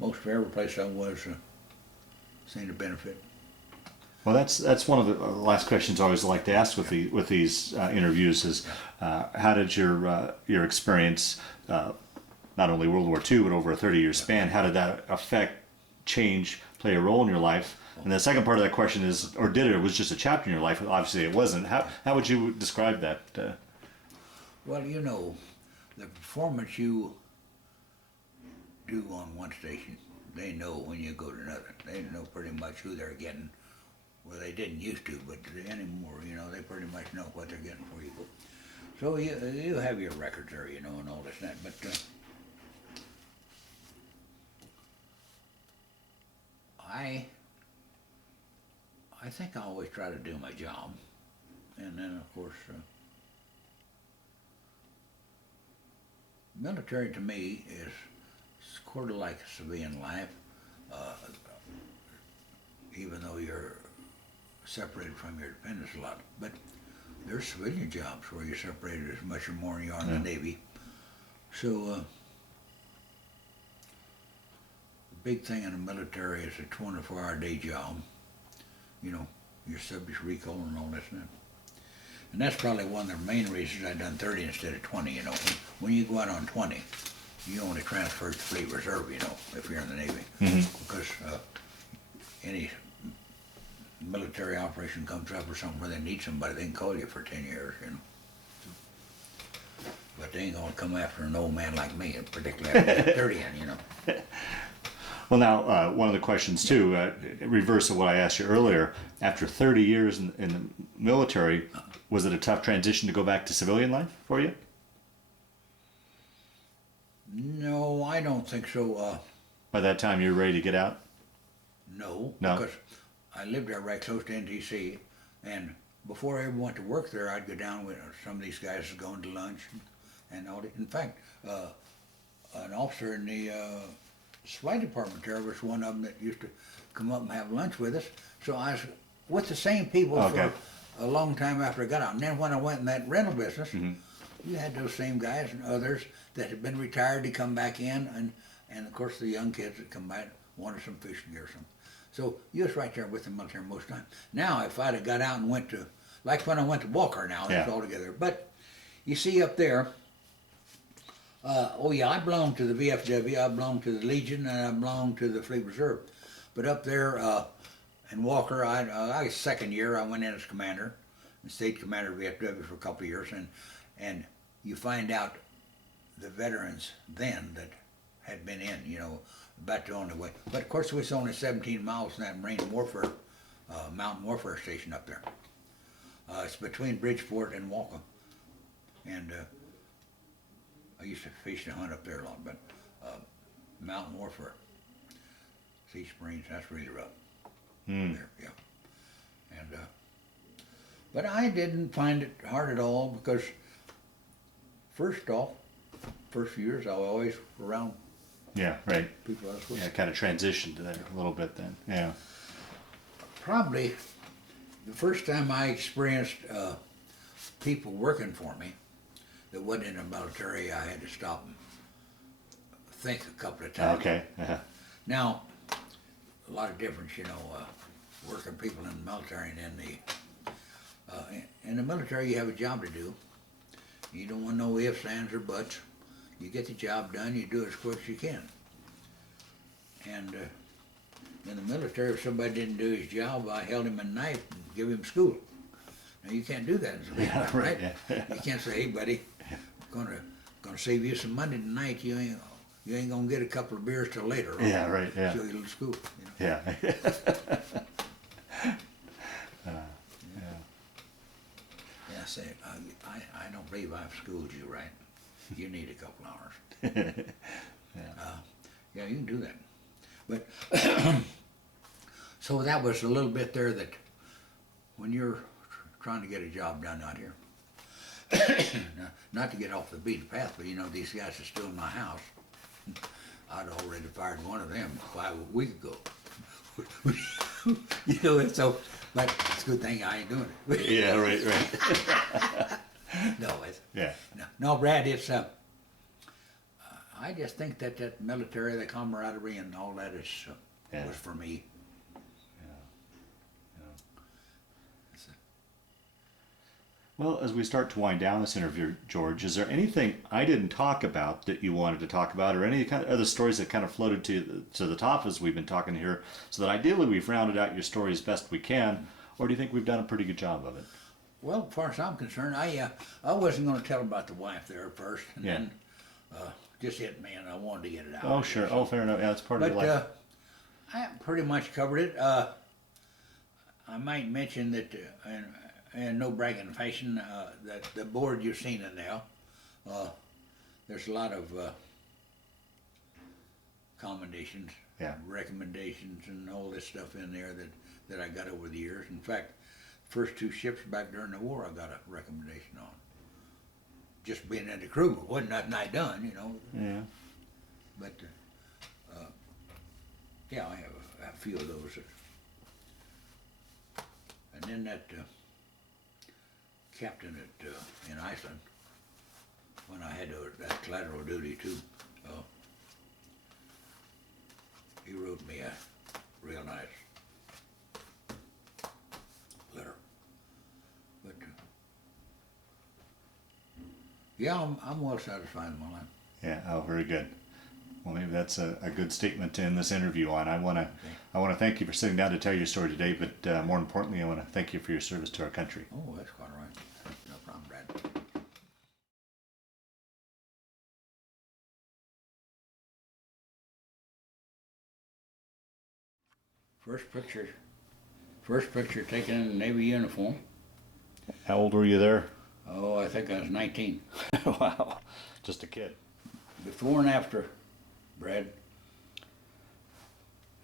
Most of every place I was, seemed to benefit. Well, that's one of the last questions I always like to ask with these interviews is, how did your experience, not only World War II but over a 30-year span, how did that affect, change, play a role in your life? And the second part of that question is, or did it? It was just a chapter in your life. Obviously, it wasn't. How would you describe that? Well, you know, the performance you do on one station, they know when you go to another. They know pretty much who they're getting. Well, they didn't used to, but anymore, you know, they pretty much know what they're getting for you. So you have your records there, you know, and all this and that, but I think I always try to do my job, and then of course, military to me is sort of like civilian life, even though you're separated from your dependents a lot. But there's civilian jobs where you're separated as much or more than you are in the Navy. So the big thing in the military is a 24-hour day job. You know, you're subject to recall and all this and that. And that's probably one of the main reasons I've done 30 instead of 20, you know. When you go out on 20, you only transfer to Fleet Reserve, you know, if you're in the Navy. Because any military operation comes up or something where they need somebody, they can call you for 10 years, you know. But they ain't gonna come after an old man like me, particularly after 30 in, you know. Well, now, one of the questions, too, reverse of what I asked you earlier, after 30 years in the military, was it a tough transition to go back to civilian life for you? No, I don't think so. By that time, you were ready to get out? No, No? because I lived there right close to NTC, and before I ever went to work there, I'd go down with some of these guys going to lunch and all that. In fact, an officer in the supply department there was one of them that used to come up and have lunch with us. So I was with the same people Okay. for a long time after I got out. And then when I went in that rental business, you had those same guys and others that had been retired to come back in, and of course the young kids that come back wanted some fishing gear or something. So you was right there with the military most of the time. Now, if I'd have got out and went to, like when I went to Walker now, Yeah. it's all together. But you see up there, oh yeah, I belong to the VFW, I belong to the Legion, and I belong to the Fleet Reserve. But up there in Walker, I was second year, I went in as commander, and stayed commander of VFW for a couple of years, and you find out the veterans then that had been in, you know, about the only way. But of course, it was only 17 miles from that Marine Warfare, Mountain Warfare Station up there. It's between Bridgeport and Walker. And I used to fish and hunt up there a lot, but Mountain Warfare, Sea Springs, that's really rough. There, yeah. And but I didn't find it hard at all because first off, first few years I was always around Yeah, right. people I was with. Yeah, kind of transitioned to that a little bit then. Yeah. Probably the first time I experienced people working for me that wasn't in the military, I had to stop and think a couple of times. Okay. Uh-huh. Now, a lot of difference, you know, working people in the military and in the military you have a job to do. You don't want no ifs, ands, or buts. You get the job done, you do it as quick as you can. And in the military, if somebody didn't do his job, I held him a knife and give him school. Now you can't do that in civilian life, right? Yeah. You can't say, hey buddy, gonna save you some money tonight. You ain't gonna get a couple of beers till later. Yeah, right, yeah. Show you a little school. You know? Yeah. Yeah, I say, I don't believe I've schooled you right. You need a couple hours. Yeah, you can do that. But so that was a little bit there that when you're trying to get a job done out here, not to get off the beaten path, but you know, these guys are still in my house. I'd already fired one of them a week ago. You know, and so, but it's a good thing I ain't doing it. Yeah, right. No, it's, Yeah. no, Brad, it's, I just think that military, the camaraderie and all that is, Yeah. was for me. It's, Well, as we start to wind down this interview, George, is there anything I didn't talk about that you wanted to talk about, or any kind of other stories that kind of floated to the top as we've been talking here, so that ideally we've rounded out your story as best we can, or do you think we've done a pretty good job of it? well, as far as I'm concerned, I wasn't going to tell about the wife there at first, and Yeah. then just hit me, and I wanted to get it out. Oh, sure. Oh, fair enough. Yeah, that's part of But your life. I pretty much covered it. I might mention that, in no bragging fashion, that the board you've seen in there, there's a lot of commendations, Yeah. recommendations, and all this stuff in there that I got over the years. In fact, first two ships back during the war, I got a recommendation on. Just being in the crew, it wasn't nothing I done, you know. Yeah. But yeah, I have a few of those. And then that captain in Iceland, when I had that collateral duty too, he wrote me a real nice letter. But yeah, I'm well satisfied in my life. Yeah. Oh, very good. Well, maybe that's a good statement to end this interview on. I want to thank you for sitting down to tell your story today, but more importantly, I want to thank you for your service to our country. Oh, that's quite all right. No problem, Brad. First picture taken in the Navy uniform. How old were you there? Oh, I think I was 19. Wow. Just a kid. before and after, Brad.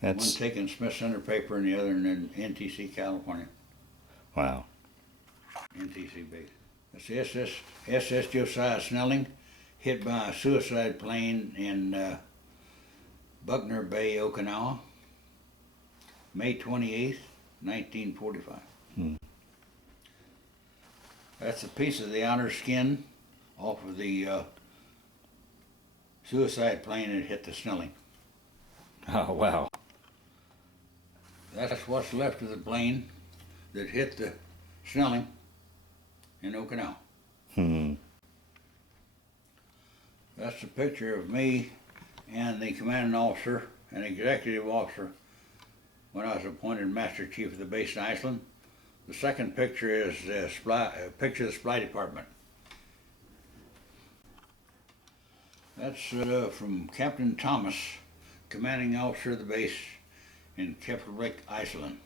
One That's taking Smith Center paper and the other in NTC, California. wow. NTC base. That's the SS Josiah Snelling, hit by a suicide plane in Buckner Bay, Okinawa, May 28th, 1945. That's a piece of the outer skin off of the suicide plane that hit the Snelling. Oh wow. That's what's left of the plane that hit the Snelling in Okinawa. That's a picture of me and the commanding officer and executive officer when I was appointed Master Chief of the base in Iceland. The second picture is a picture of the supply department. That's from Captain Thomas, commanding officer of the base in Keflavik, Iceland.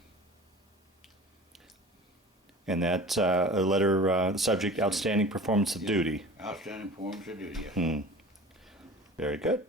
And that's a letter, subject, outstanding performance of duty. Outstanding performance of duty, yes. Very good.